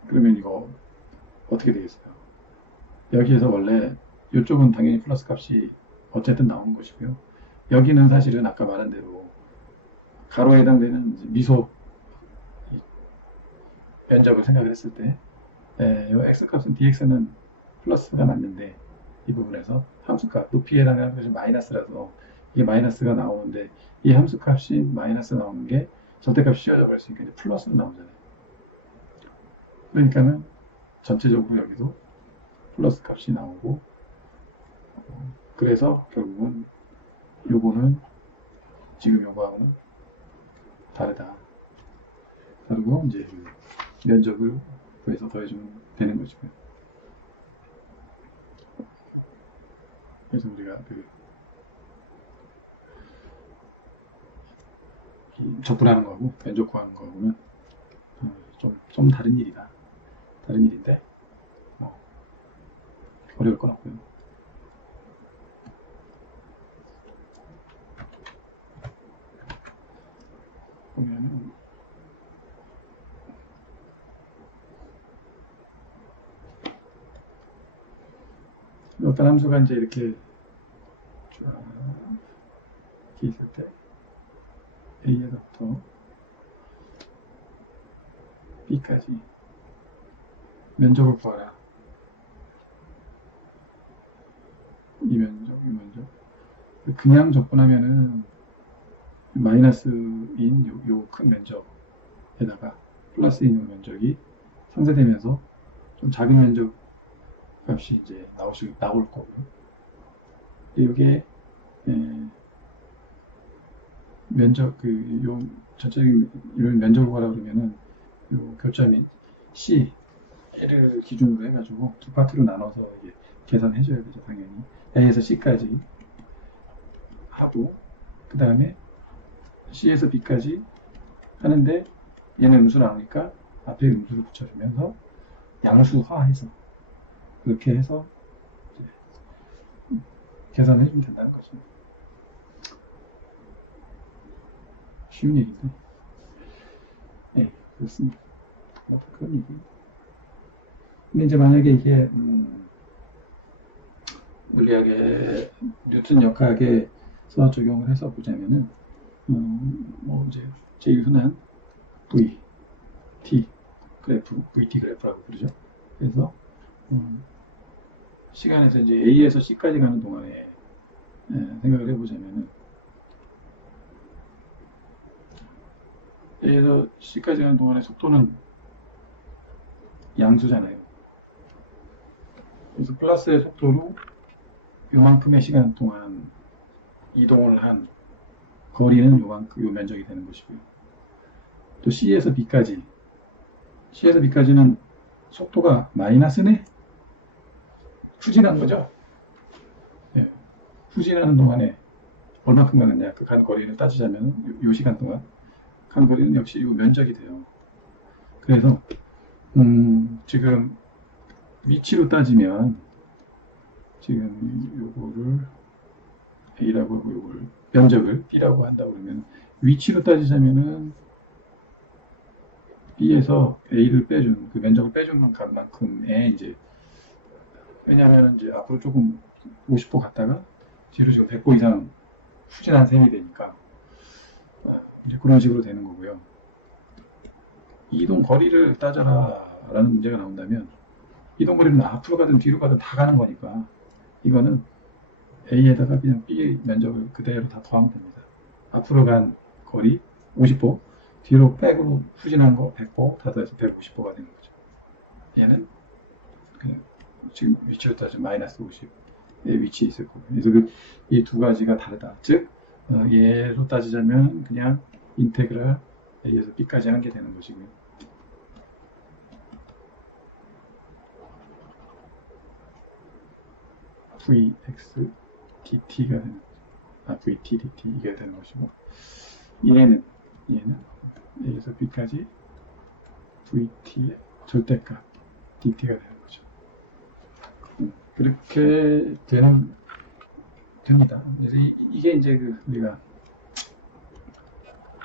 그러면 이거 어떻게 되겠어요? 여기에서 원래 이쪽은 당연히 플러스 값이 어쨌든 나오는 것이고요. 여기는 사실은 아까 말한 대로 가로에 해당되는 미소 면적을 생각을 했을 때 이 x값은 dx는 플러스가 맞는데 이 부분에서 함수값 높이에 해당하는 것이 마이너스라서 이게 마이너스가 나오는데 이 함수값이 마이너스 나오는 게 절대값이 씌워져 버렸으니까 이제 플러스로 나오잖아요. 그러니까는 전체적으로 여기도 플러스 값이 나오고 그래서 결국은 요거는 지금 요거하고는 다르고 이제 면적을 구해서 더해주면 되는 것이고요. 그래서 우리가 적분하는 거하고 면적 구하는 거하고는 좀 다른 일이다. 다른 일인데 어려울 건 없고요. 보면은 어떤 함수가 이제 이렇게 있을 때 A에서부터 B까지 면적을 구하라. 이 면적. 그냥 적분하면은 마이너스인 요 큰 면적에다가 플러스인 요 면적이 상쇄되면서 좀 작은 면적 값이 이제 나올 거고요. 이게 면적 요 전체적인 이런 면적을 구하라 그러면은 요 교점인 C를 기준으로 해가지고 두 파트로 나눠서 이게 계산해줘야 되죠. 당연히 A에서 C까지 하고 그 다음에 C에서 B까지 하는데 얘는 음수 나오니까 앞에 음수를 붙여주면서 양수화해서 그렇게 해서 계산해 주면 된다는 거죠. 쉬운 얘기인데 그렇습니다. 그런 얘기. 근데 이제 만약에 이게 물리학의 뉴턴 역학에서 적용을 해서 보자면은 뭐 이제 제일 흔한 VT 그래프라고 부르죠. 그래서 시간에서 이제 A에서 C까지 가는 동안에 생각을 해보자면은 A에서 C까지 가는 동안의 속도는 양수잖아요. 그래서 플러스의 속도로 요만큼의 시간 동안 이동을 한 거리는 요만큼, 요 면적이 되는 것이고요. 또 C에서 B까지는 속도가 마이너스네? 후진한 거죠? 예. 후진하는 동안에 얼마큼 가느냐, 그 간 거리를 따지자면 요 시간 동안 간 거리는 역시 요 면적이 돼요. 그래서 지금 위치로 따지면 지금 요거를 A라고 하고 요걸 면적을 B라고 한다고 그러면 위치로 따지자면은 B에서 A를 빼준 그 면적을 빼준 값만큼의 이제 왜냐하면 이제 앞으로 조금 50보 갔다가 뒤로 지금 100보 이상 후진한 셈이 되니까 이제 그런 식으로 되는 거고요. 이동 거리를 따져라라는 문제가 나온다면 이동 거리는 앞으로 가든 뒤로 가든 다 가는 거니까 이거는 A에다가 그냥 B 면적을 그대로 다 더하면 됩니다. 앞으로 간 거리 50보, 뒤로 빼고 후진한 거 100보, 다 더해서 150보가 되는 거죠. 얘는 그냥 지금 위치로 따지면 마이너스 50의 위치에 있을 거고. 그래서 이 두 가지가 다르다. 즉, 얘로 따지자면 그냥 인테그랄 A에서 B까지 한 게 되는 것이고요. Vx dt가 되는 거죠. Vt dt 이게 되는 것이고 얘는 A에서 B까지 Vt의 절대값 dt가 되는 거죠. 그렇게 됩니다. 그래서 이게 이제 우리가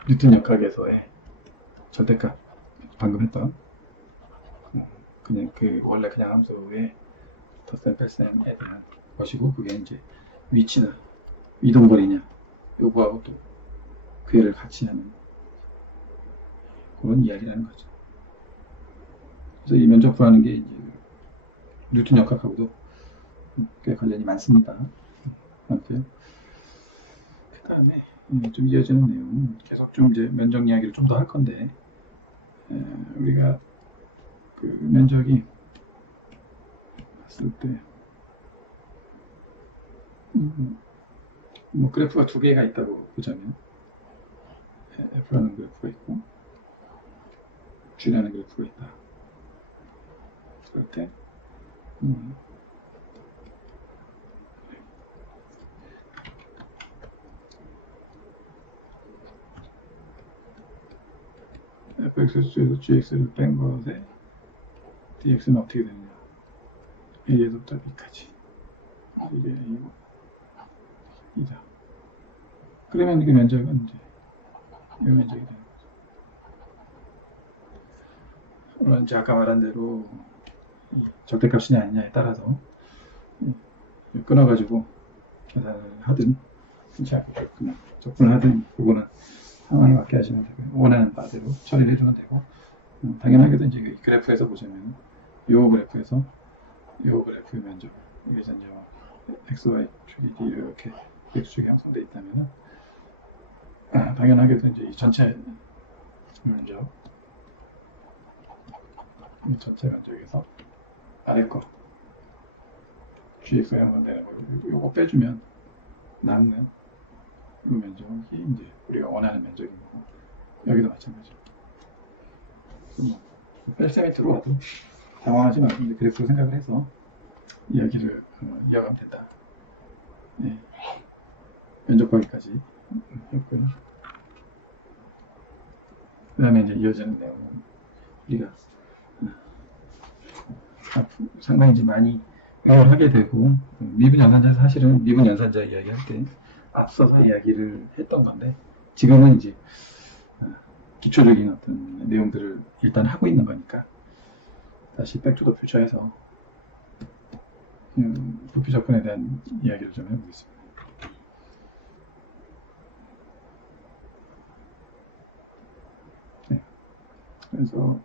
뉴턴 역학에서의 절대값 방금 했던 그냥 원래 그냥 함수의 덧셈 뺄셈에 대한 것이고 그게 이제 위치나 이동거리냐 요거하고 또 그애를 같이 하는 그런 이야기라는 거죠. 그래서 이 면적 구하는 게 이제 뉴턴 역학하고도 꽤 관련이 많습니다. 아무튼 그 다음에 좀 이어지는 내용은 계속 좀 이제 면적 이야기를 좀 더 할 건데 우리가 그 면적이 봤을 때 뭐 그래프가 두 개가 있다고 보자면 F라는 그래프가 있고 G라는 그래프가 있다. 그럴 때 fx에서 gx를 뺀 것에 dx는 어떻게 되느냐 a에서부터 b까지 이게 a고 이다. 그러면 그 면적은 이제 이 면적이 되는 거죠. 이제 아까 말한 대로 절대값이냐 아니냐에 따라서 끊어가지고 계산을 하든 접근을 하든 그거는 상황에 맞게 하시면 되고요. 원하는 바대로 처리를 해주면 되고 당연하게도 이제 이 그래프에서 보시면 이 그래프에서 이 그래프의 면적 여기서 이제 xy 축이 이렇게 x축이 형성되어 있다면 당연하게도 이제 이 전체 면적 이 전체 면적에서 아래 거 gx가 형성되는 거 요거 빼주면 남는 이 면적이 이제 우리가 원하는 면적인 거고 여기도 마찬가지고 뺄셈이 들어와도 당황하지 말고 이제 그래프로 생각을 해서 이야기를 이어가면 된다. 네. 면적 구하기까지 했고요. 그 다음에 이제 이어지는 내용은 우리가 상당히 이제 많이 배워를 하게 되고 미분 연산자 사실은 미분 연산자 이야기할 때 앞서서 이야기를 했던 건데 지금은 이제 기초적인 어떤 내용들을 일단 하고 있는 거니까 다시 백투더 퓨처에서 부피 접근에 대한 이야기를 좀 해보겠습니다. 네. 그래서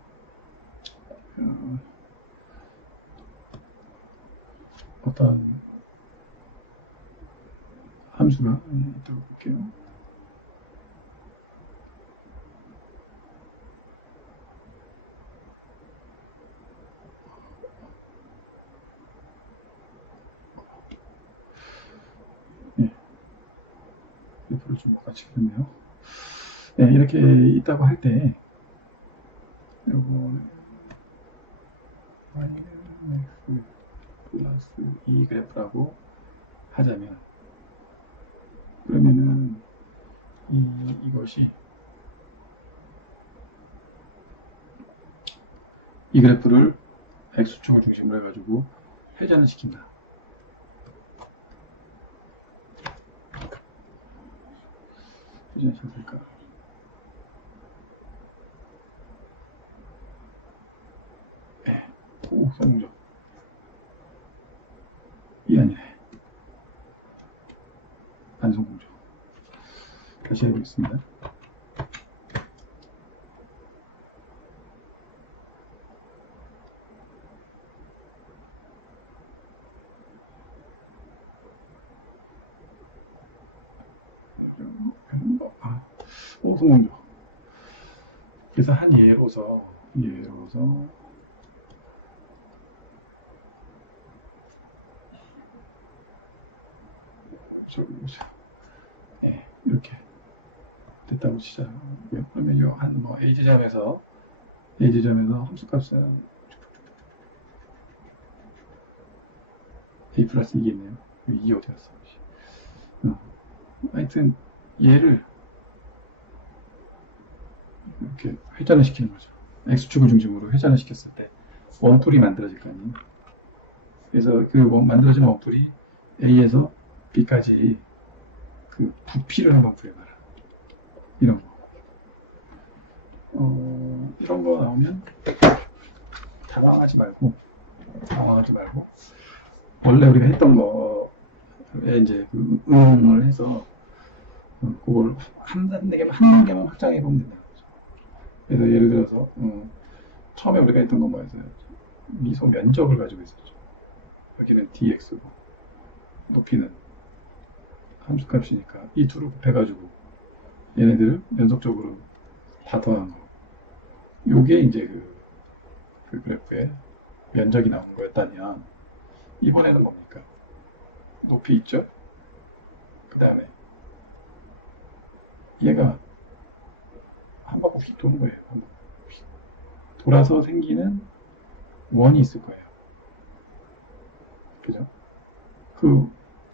어떤 함수가 있도록 볼게요. 예, 옆으로 좀 같이 그렸네요. 네, 이렇게 있다고 할 때, 요거 x 플러스 2 그래프라고 하자면, 그러면은 이것이 이 그래프를 x축을 중심으로 해가지고 회전을 시킨다. 회전시켰을까? 네. 오, 성공적. 이 아니네. 반성공적. 다시 해보겠습니다. 오, 성공적. 그래서 한 예로서 네, 이렇게 됐다고 치자고요. 그러면 요 한 뭐 a 지점에서 함수값은 a 플러스 2겠네요. 2 어디 갔어? 하여튼 얘를 이렇게 회전을 시키는 거죠. x축을 중심으로 회전을 시켰을 때 원뿔이 만들어질 거 아니에요. 그래서 그 만들어진 원뿔이 a에서 b까지 그 부피를 한번 구해봐라. 이런 거. 이런 거 나오면 당황하지 말고 원래 우리가 했던 거에 이제 그 응용을 해서 그걸 한 단계만 확장해 보면 된다. 그래서 예를 들어서 처음에 우리가 했던 건 뭐였어요? 미소 면적을 가지고 있었죠. 여기는 dx고 높이는 함수값이니까 이 둘을 곱해가지고 얘네들을 연속적으로 다 더한 거. 요게 이제 그 그래프의 면적이 나오는 거였다면 이번에는 뭡니까? 높이 있죠? 그 다음에 얘가 한 바퀴 도는 거예요. 한 바퀴. 돌아서 생기는 원이 있을 거예요. 그죠? 그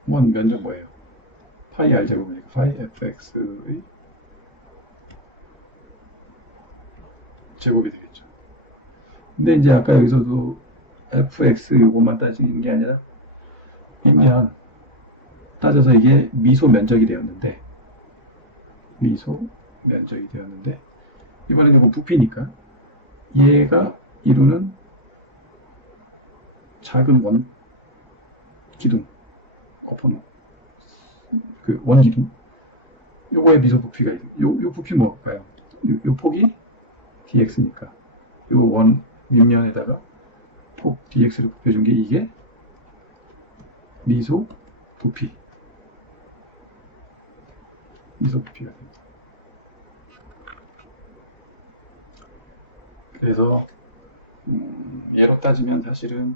원 면적 뭐예요? 파이 r제곱이니까 파이 fx의 제곱이 되겠죠. 근데 이제 아까 여기서도 fx 요것만 따지는 게 아니라 일면 따져서 이게 미소 면적이 되었는데 이번에 이거 부피니까 얘가 이루는 작은 원 기둥 거포는 그 원 기둥 요거의 미소 부피가 요 부피 뭘까요? 요 폭이 dx니까 요 원 밑면에다가 폭 dx를 곱해준 게 이게 미소 부피가 됩니다. 그래서 얘로 따지면 사실은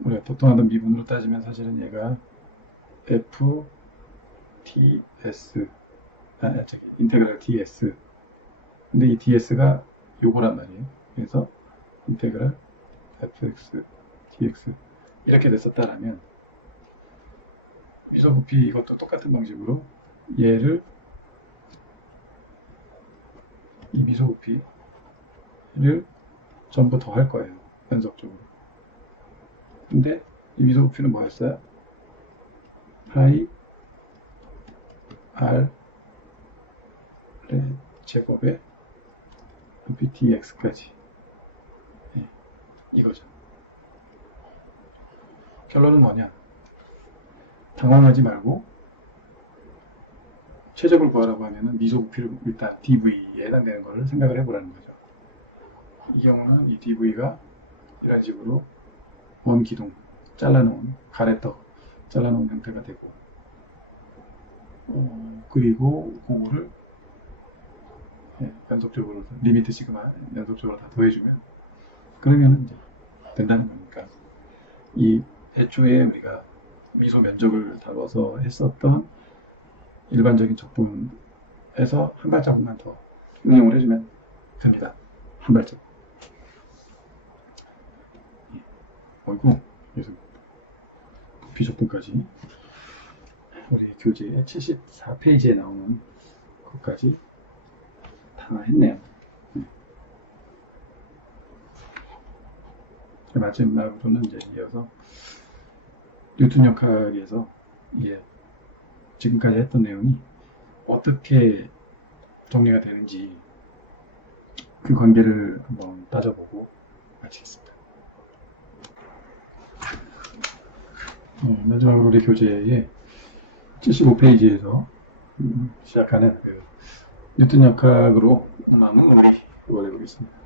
우리가 보통 하던 미분으로 따지면 사실은 얘가 f ds 인테그랄 ds 근데 이 ds가 요거란 말이에요. 그래서 인테그랄 fx dx 이렇게 됐었다라면 미소 부피 이것도 똑같은 방식으로 얘를 이 미소 부피를 전부 더 할 거예요. 연속적으로. 근데 이 미소 부피는 뭐였어요? 파이 r 제곱에 부피 dx까지 이거죠. 결론은 뭐냐? 당황하지 말고 최적을 구하라고 하면은 미소 부피를 일단 dv에 해당되는 것을 생각을 해보라는 거죠. 이 경우는 이 dv가 이런 식으로 원 기둥 잘라놓은 가래떡 잘라놓은 형태가 되고, 그리고 그거를 연속적으로 리미트 시그마 연속적으로 다 더해주면 그러면 이제 된다는 거니까. 이 애초에 우리가 미소 면적을 다뤄서 했었던 일반적인 적분에서 한 발자국만 더 응용을 해주면 됩니다. 한 발자국. 어이구, 그래서 비적분까지 우리 교재 74페이지에 나오는 것까지 다 했네요. 마지막으로는 이제 이어서 뉴턴 역학에서 이게 지금까지 했던 내용이 어떻게 정리가 되는지 그 관계를 한번 따져보고 마치겠습니다. 마지막으로 우리 교재의 75페이지에서 시작하는 그 뉴턴 역학으로 마무리 이걸 해보겠습니다.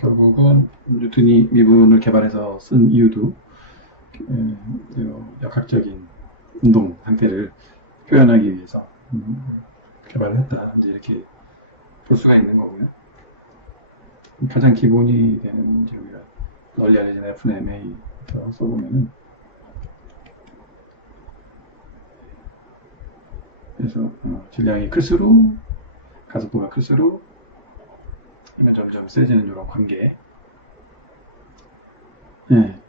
결국은 뉴턴이 미분을 개발해서 쓴 이유도 역학적인 운동 상태를 표현하기 위해서 개발을 했다, 이제 이렇게 볼 수가 있는 거고요. 가장 기본이 되는 이제 우리가 널리 알려진 FMA부터 써보면은, 그래서 질량이 클수록 가속도가 클수록 하면 점점 세지는 이런 관계. 네.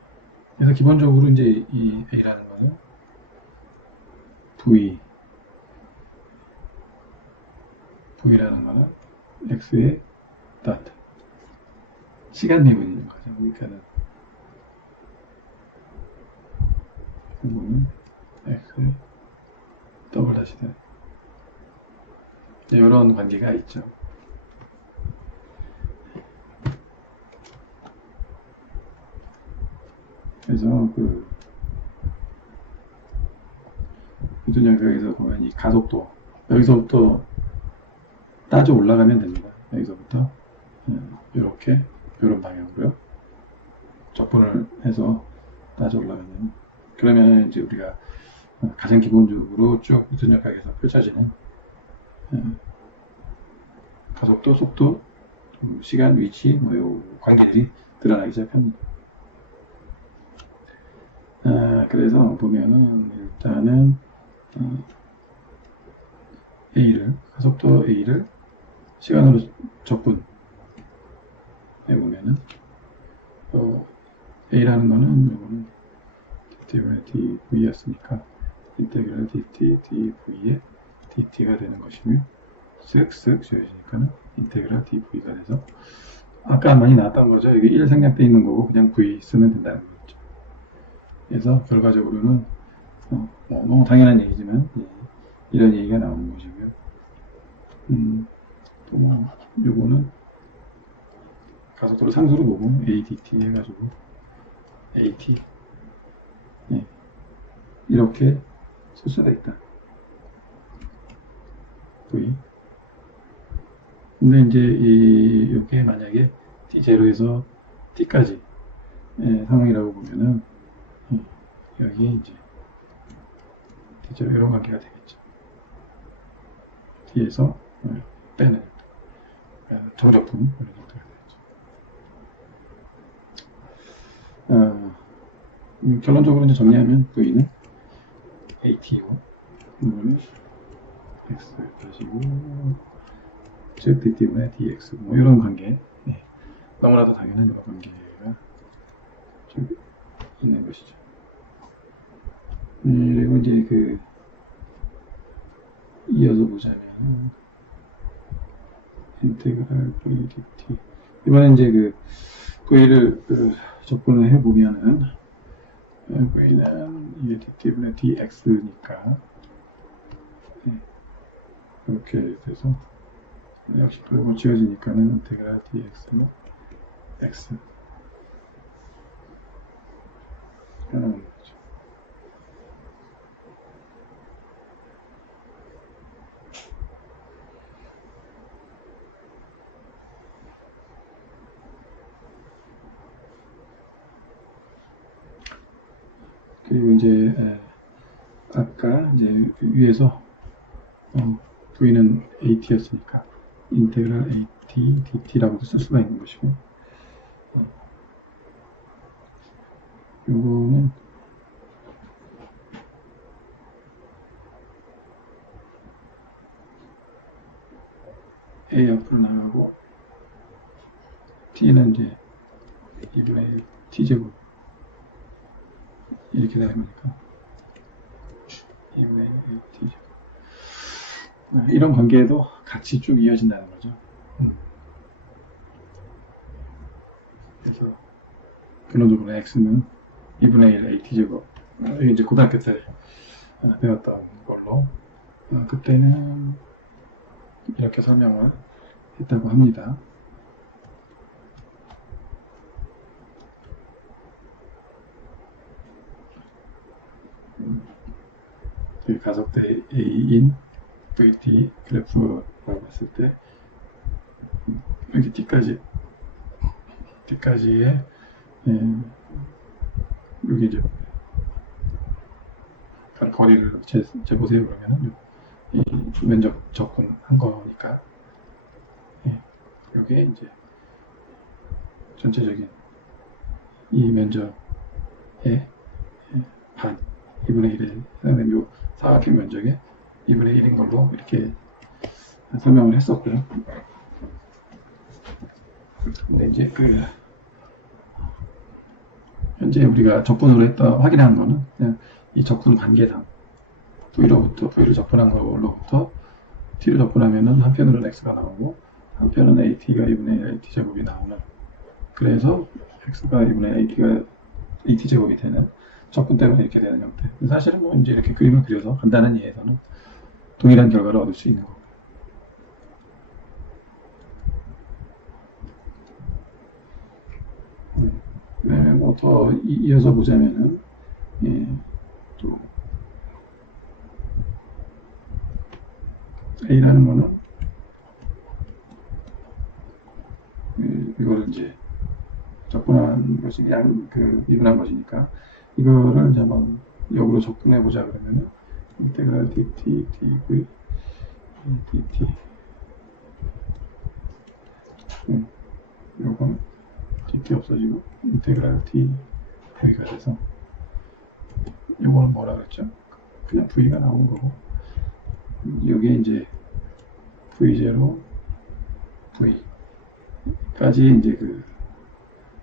그래서 기본적으로 이제 이 A라는 거는 V라는 거는 X의 dot 시간 미분인 거죠. 그러니까는 이거는 X의 더블 다시다. 이런 관계가 있죠. 그래서 그 뉴턴 역학에서 보면 이 가속도 여기서부터 따져 올라가면 됩니다. 여기서부터 이렇게 이런 방향으로요. 적분을 해서 따져 올라가면, 그러면 이제 우리가 가장 기본적으로 쭉 뉴턴 역학에서 펼쳐지는 가속도, 속도, 시간, 위치, 요 관계들이 드러나기 시작합니다. 그래서 보면은 일단은 가속도 A를 시간으로 적분해 보면은 A라는 거는 요거는 인테그랄 dv였으니까 인테그랄 dt dv에 dt가 되는 것이며, 쓱쓱 지워지니까는 인테그랄 dv가 돼서 아까 많이 나왔던 거죠. 이게 1 생략되어 있는 거고 그냥 v 쓰면 된다는 거죠. 그래서 결과적으로는 너무 당연한 얘기지만 이런 얘기가 나오는 것이고요. 또 요거는 가속도를 상수로 보고 ADT 해가지고 AT 이렇게 쓸 수가 있다. V. 근데 이제 이게 만약에 T0에서 T까지 상황이라고 보면은 여기에 이제 T0 이런 관계가 되겠죠. T에서 빼는 정적분 이런 형태가 되겠죠. 결론적으로 이제 정리하면 V는 AT고 이거는 X 가지고 즉 DT분의 DX 이런 관계, 너무나도 당연한 이런 관계가 좀 있는 것이죠. 그리고 이제 그 이어서 보자면 인테그랄 VDT, 이번에 이제 그 V를 접근을 해보면은 V는 이게 DT분의 DX니까 이렇게 돼서 역시 또 지워지니까는 인테그랄 DX는 X 하는 거죠. 그리고 이제 아까 이제 위에서 V는 AT였으니까 인테그랄 AT, DT라고도 쓸 수가 있는 것이고, 요거는 A 앞으로 나가고 T는 이제 2분의 1 T제곱 이렇게 되는 거니까 2분의 1 T제곱. 이런 관계도 같이 쭉 이어진다는 거죠. 그래서 근원적으로 X는 2분의 1 AT제곱. 이게 이제 고등학교 때 배웠던 걸로 그때는 이렇게 설명을 했다고 합니다. 가속대 A인 VT 그래프라고 봤을 때 이렇게 D까지의 여기 이제 거리를 재보세요. 그러면은 이 면적 접근한 거니까 여기에 이제 전체적인 이 면적의 반 2분의 1에 해당되는 요 사각형 면적의 2분의 1인 걸로 이렇게 설명을 했었고요. 근데 이제 현재 우리가 접근으로 확인한 거는 그냥 이 접근 관계상 V를 접근한 걸로부터 T를 접근하면은 한편으로는 X가 나오고 한편은 AT가 2분의 1 AT 제곱이 나오는, 그래서 X가 2분의 AT 제곱이 되는 접근 때문에 이렇게 되는 형태. 사실은 뭐 이제 이렇게 그림을 그려서 간단한 이해에서는 동일한 결과를 얻을 수 있는 거고. 뭐 더 이어서 보자면은 또 A라는 거는 이거를 이제 접근한 것이 미분한 것이니까 이거를 이제 한번 역으로 접근해 보자 그러면은 인테그랄 dt dv dt 요거는 dt 없어지고 인테그랄 d v가 돼서 요거는 뭐라 그랬죠? 그냥 v가 나온 거고, 여기에 이제 v0 v까지 이제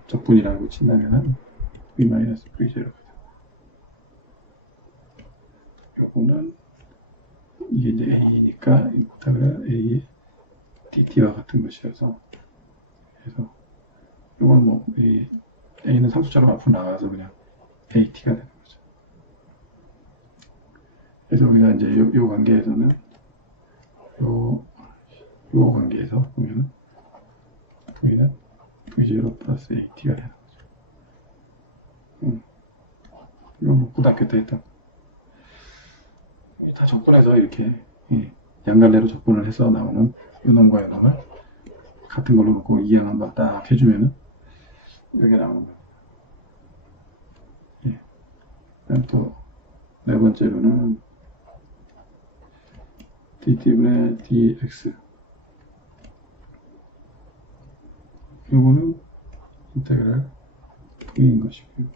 적분이라고 친다면은 v-v0가 요거는 이게 이제 a니까 인테그랄 a의 dt와 같은 것이어서, 그래서 요거는 뭐 a는 상수처럼 앞으로 나가서 그냥 at가 되는 거죠. 그래서 우리가 이제 요 관계에서는 요 관계에서 보면은 v는 v0 플러스 at가 되는 거죠. 이건 뭐 고등학교 때 했던 다 접근해서 이렇게 양갈래로 접근을 해서 나오는 요놈과 요놈을 같은 걸로 놓고 이항 한번 딱 해주면은 이렇게 나오는 거예요. 그다음 또 네 번째로는 dt분의 dx, 요거는 인테그랄 v인 것이고요.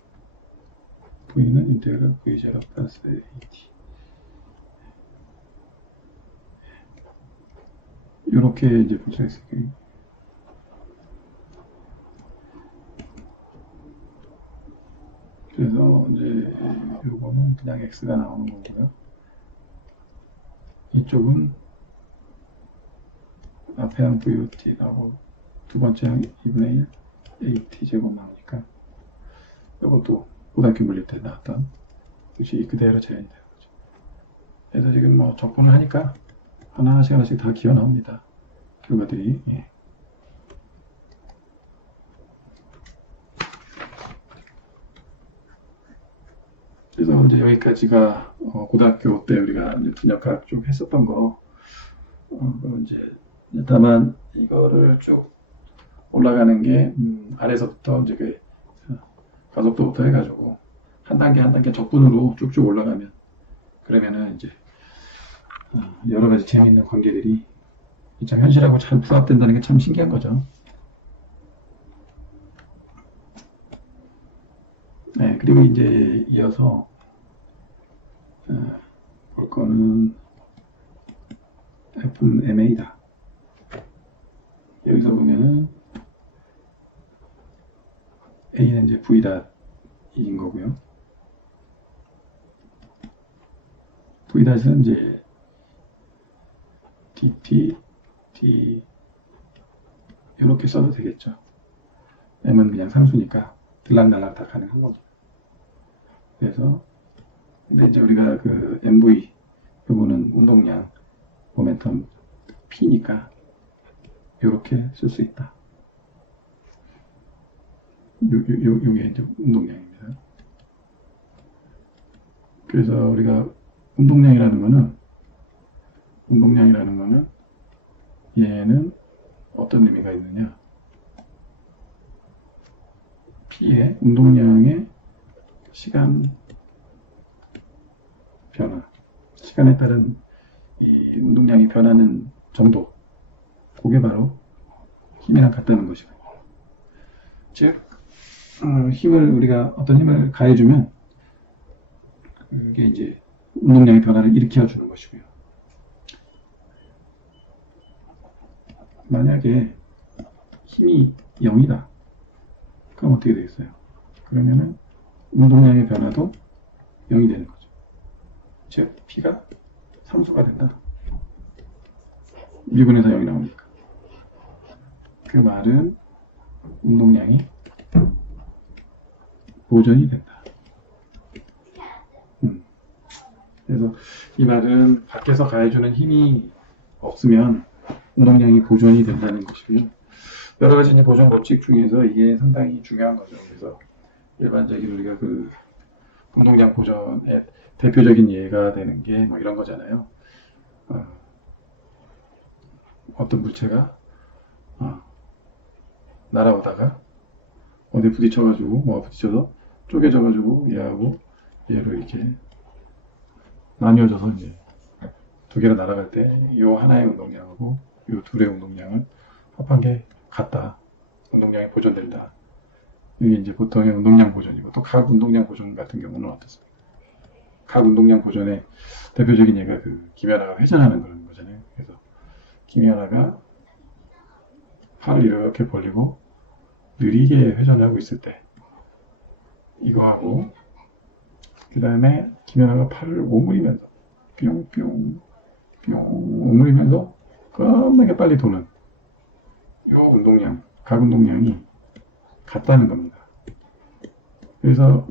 v는 인테그랄 v0 플러스 at. 요렇게 이제 볼 수가 있어요. 그래서 이제 요거는 그냥 x가 나오는 거고요. 이쪽은 앞에 한 VOT 나오고 두 번째 항 2분의 1 AT 제곱 나오니까 이것도 고등학교 물리 때 나왔던 역시 그대로 재현이 되는 거죠. 그래서 지금 뭐 접근을 하니까 하나씩 다 기어 나옵니다. 결과들이. 그래서 이제 여기까지가 고등학교 때 우리가 이제 분역학 좀 했었던 거. 이제 다만 이거를 쭉 올라가는 게 아래서부터 이제 가속도부터 해가지고 한 단계 한 단계 적분으로 쭉쭉 올라가면 그러면은 이제 여러 가지 재미있는 관계들이 참 현실하고 잘 부합된다는 게 참 신기한 거죠. 네, 그리고 이제 이어서 볼 거는 F는 MA다. 여기서 보면은 A는 이제 V''인 거고요. V''은 이제 DT, D 이렇게 써도 되겠죠. M은 그냥 상수니까 들락날락 다 가능한 거죠. 그래서 근데 이제 우리가 그 MV 요거는 운동량 모멘텀 P니까 이렇게 쓸 수 있다. 요게 이제 운동량입니다. 그래서 우리가 운동량이라는 거는 얘는 어떤 의미가 있느냐? P의 운동량의 시간 변화, 시간에 따른 이 운동량이 변하는 정도, 그게 바로 힘이랑 같다는 것이고요. 즉, 힘을 우리가 어떤 힘을 가해주면 그게 이제 운동량의 변화를 일으켜 주는 것이고요. 만약에 힘이 0이다. 그럼 어떻게 되겠어요? 그러면은 운동량의 변화도 0이 되는 거죠. 즉, P가 상수가 된다. 미분에서 0이 나오니까. 그 말은 운동량이 보존이 된다. 그래서 이 말은 밖에서 가해주는 힘이 없으면 운동량이 보존이 된다는 것이고요. 여러 가지 보존 법칙 중에서 이게 상당히 중요한 거죠. 그래서 일반적인 우리가 그 운동량 보존의 대표적인 예가 되는 게 뭐 이런 거잖아요. 어떤 물체가 날아오다가 어디 부딪혀가지고 부딪혀서 쪼개져가지고 얘하고 얘로 이렇게 나뉘어져서 이제 두 개로 날아갈 때 이 하나의 운동량하고 이 둘의 운동량을 합한 게 같다. 운동량이 보존된다. 이게 이제 보통의 운동량 보존이고, 또 각 운동량 보존 같은 경우는 어떻습니까? 각 운동량 보존의 대표적인 예가 그 김연아가 회전하는 그런 거잖아요. 그래서 김연아가 팔을 이렇게 벌리고 느리게 회전하고 있을 때 이거하고, 그 다음에 김연아가 팔을 오므리면서 뿅뿅 오므리면서 겁나게 빨리 도는 이 운동량, 각 운동량이 같다는 겁니다. 그래서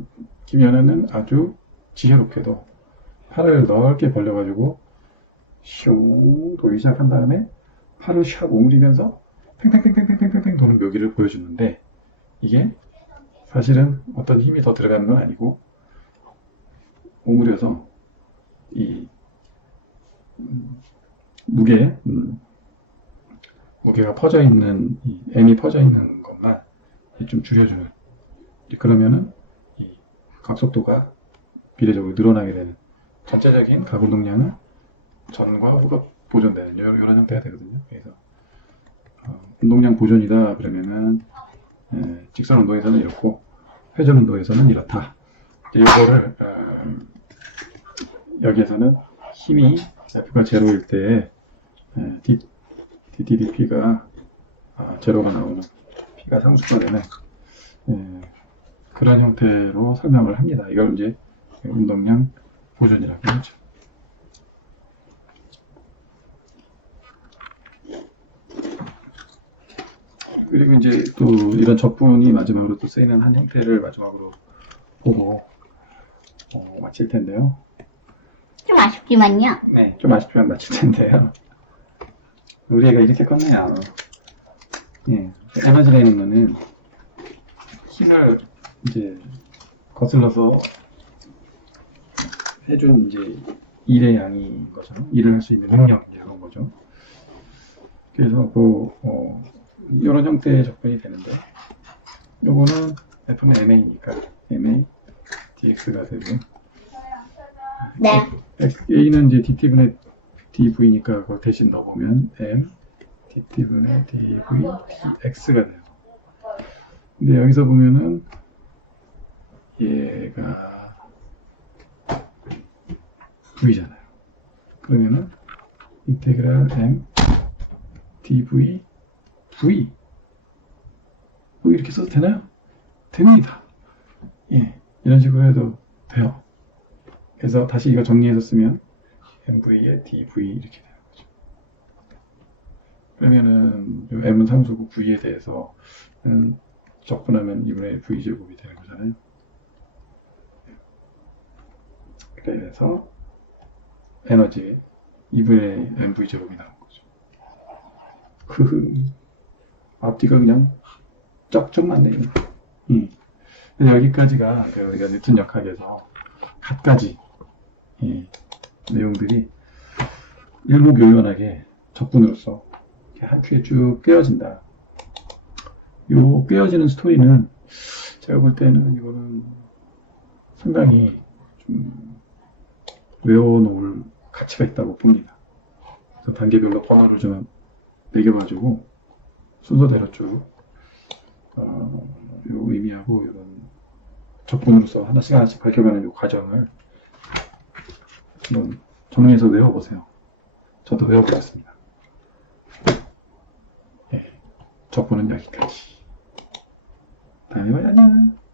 김연아는 아주 지혜롭게도 팔을 넓게 벌려가지고 슝 돌기 시작한 다음에 팔을 샥 오므리면서 팽팽팽팽팽팽팽 도는 묘기를 보여주는데, 이게 사실은 어떤 힘이 더 들어가는 건 아니고 오므려서 이 무게가 퍼져 있는, M이 퍼져 있는 것만 좀 줄여주는, 그러면은 이 각속도가 비례적으로 늘어나게 되는, 전체적인 각 운동량은 전과 후가 보존되는 이런 형태가 되거든요. 그래서 운동량 보존이다 그러면은 직선 운동에서는 이렇고 회전 운동에서는 이렇다. 이거를 여기에서는 힘이 F가 제로일 때 DTDP가 제로가 나오는, P가 상수가 되는 그런 형태로 설명을 합니다. 이걸 이제 운동량 보존이라고 하죠. 그리고 이제 또 이런 적분이 마지막으로 또 쓰이는 한 형태를 마지막으로 보고 마칠 텐데요. 좀 아쉽지만요. 네, 좀 아쉽지만 마칠 텐데요. 우리 애가 이렇게 컸네요. 예, 에너지라는 거는 힘을 이제 거슬러서 해준 이제 일의 양인 거죠. 일을 할 수 있는 능력, 이런 거죠. 그래서 이런 형태의 접근이 되는데, 요거는 F는 MA니까 MA dx가 되고, 네. A는 이제 DT분의 DV니까 그거 대신 넣어보면 M DT분의 DV DX가 돼요. 근데 여기서 보면은 얘가 V잖아요. 그러면은 인테그랄 M dv v 뭐 이렇게 써도 되나요? 됩니다. 예, 이런 식으로 해도 돼요. 그래서 다시 이거 정리해서 쓰면 mv의 dv 이렇게 되는 거죠. 그러면은 요 m은 상수고 v에 대해서 적분하면 2분의 v제곱이 되는 거잖아요. 그래서 에너지 2분의 mv제곱이 나온 거죠. 앞뒤가 그냥 쩍쩍 맞네요. 그래서 여기까지가 우리가 뉴턴 역학에서 갖가지 내용들이 일목요연하게 적분으로서 이렇게 한 큐에 쭉 꿰어진다. 요 꿰어지는 스토리는 제가 볼 때는 이거는 상당히 좀 외워놓을 가치가 있다고 봅니다. 그래서 단계별로 번호를 좀 매겨가지고 순서대로 쭉 요 의미하고 이런 적분으로서 하나씩 밝혀가는 이 과정을 한번 정리해서 외워보세요. 저도 외워보겠습니다. 예, 적분은 여기까지. 다음에 봐요. 안녕.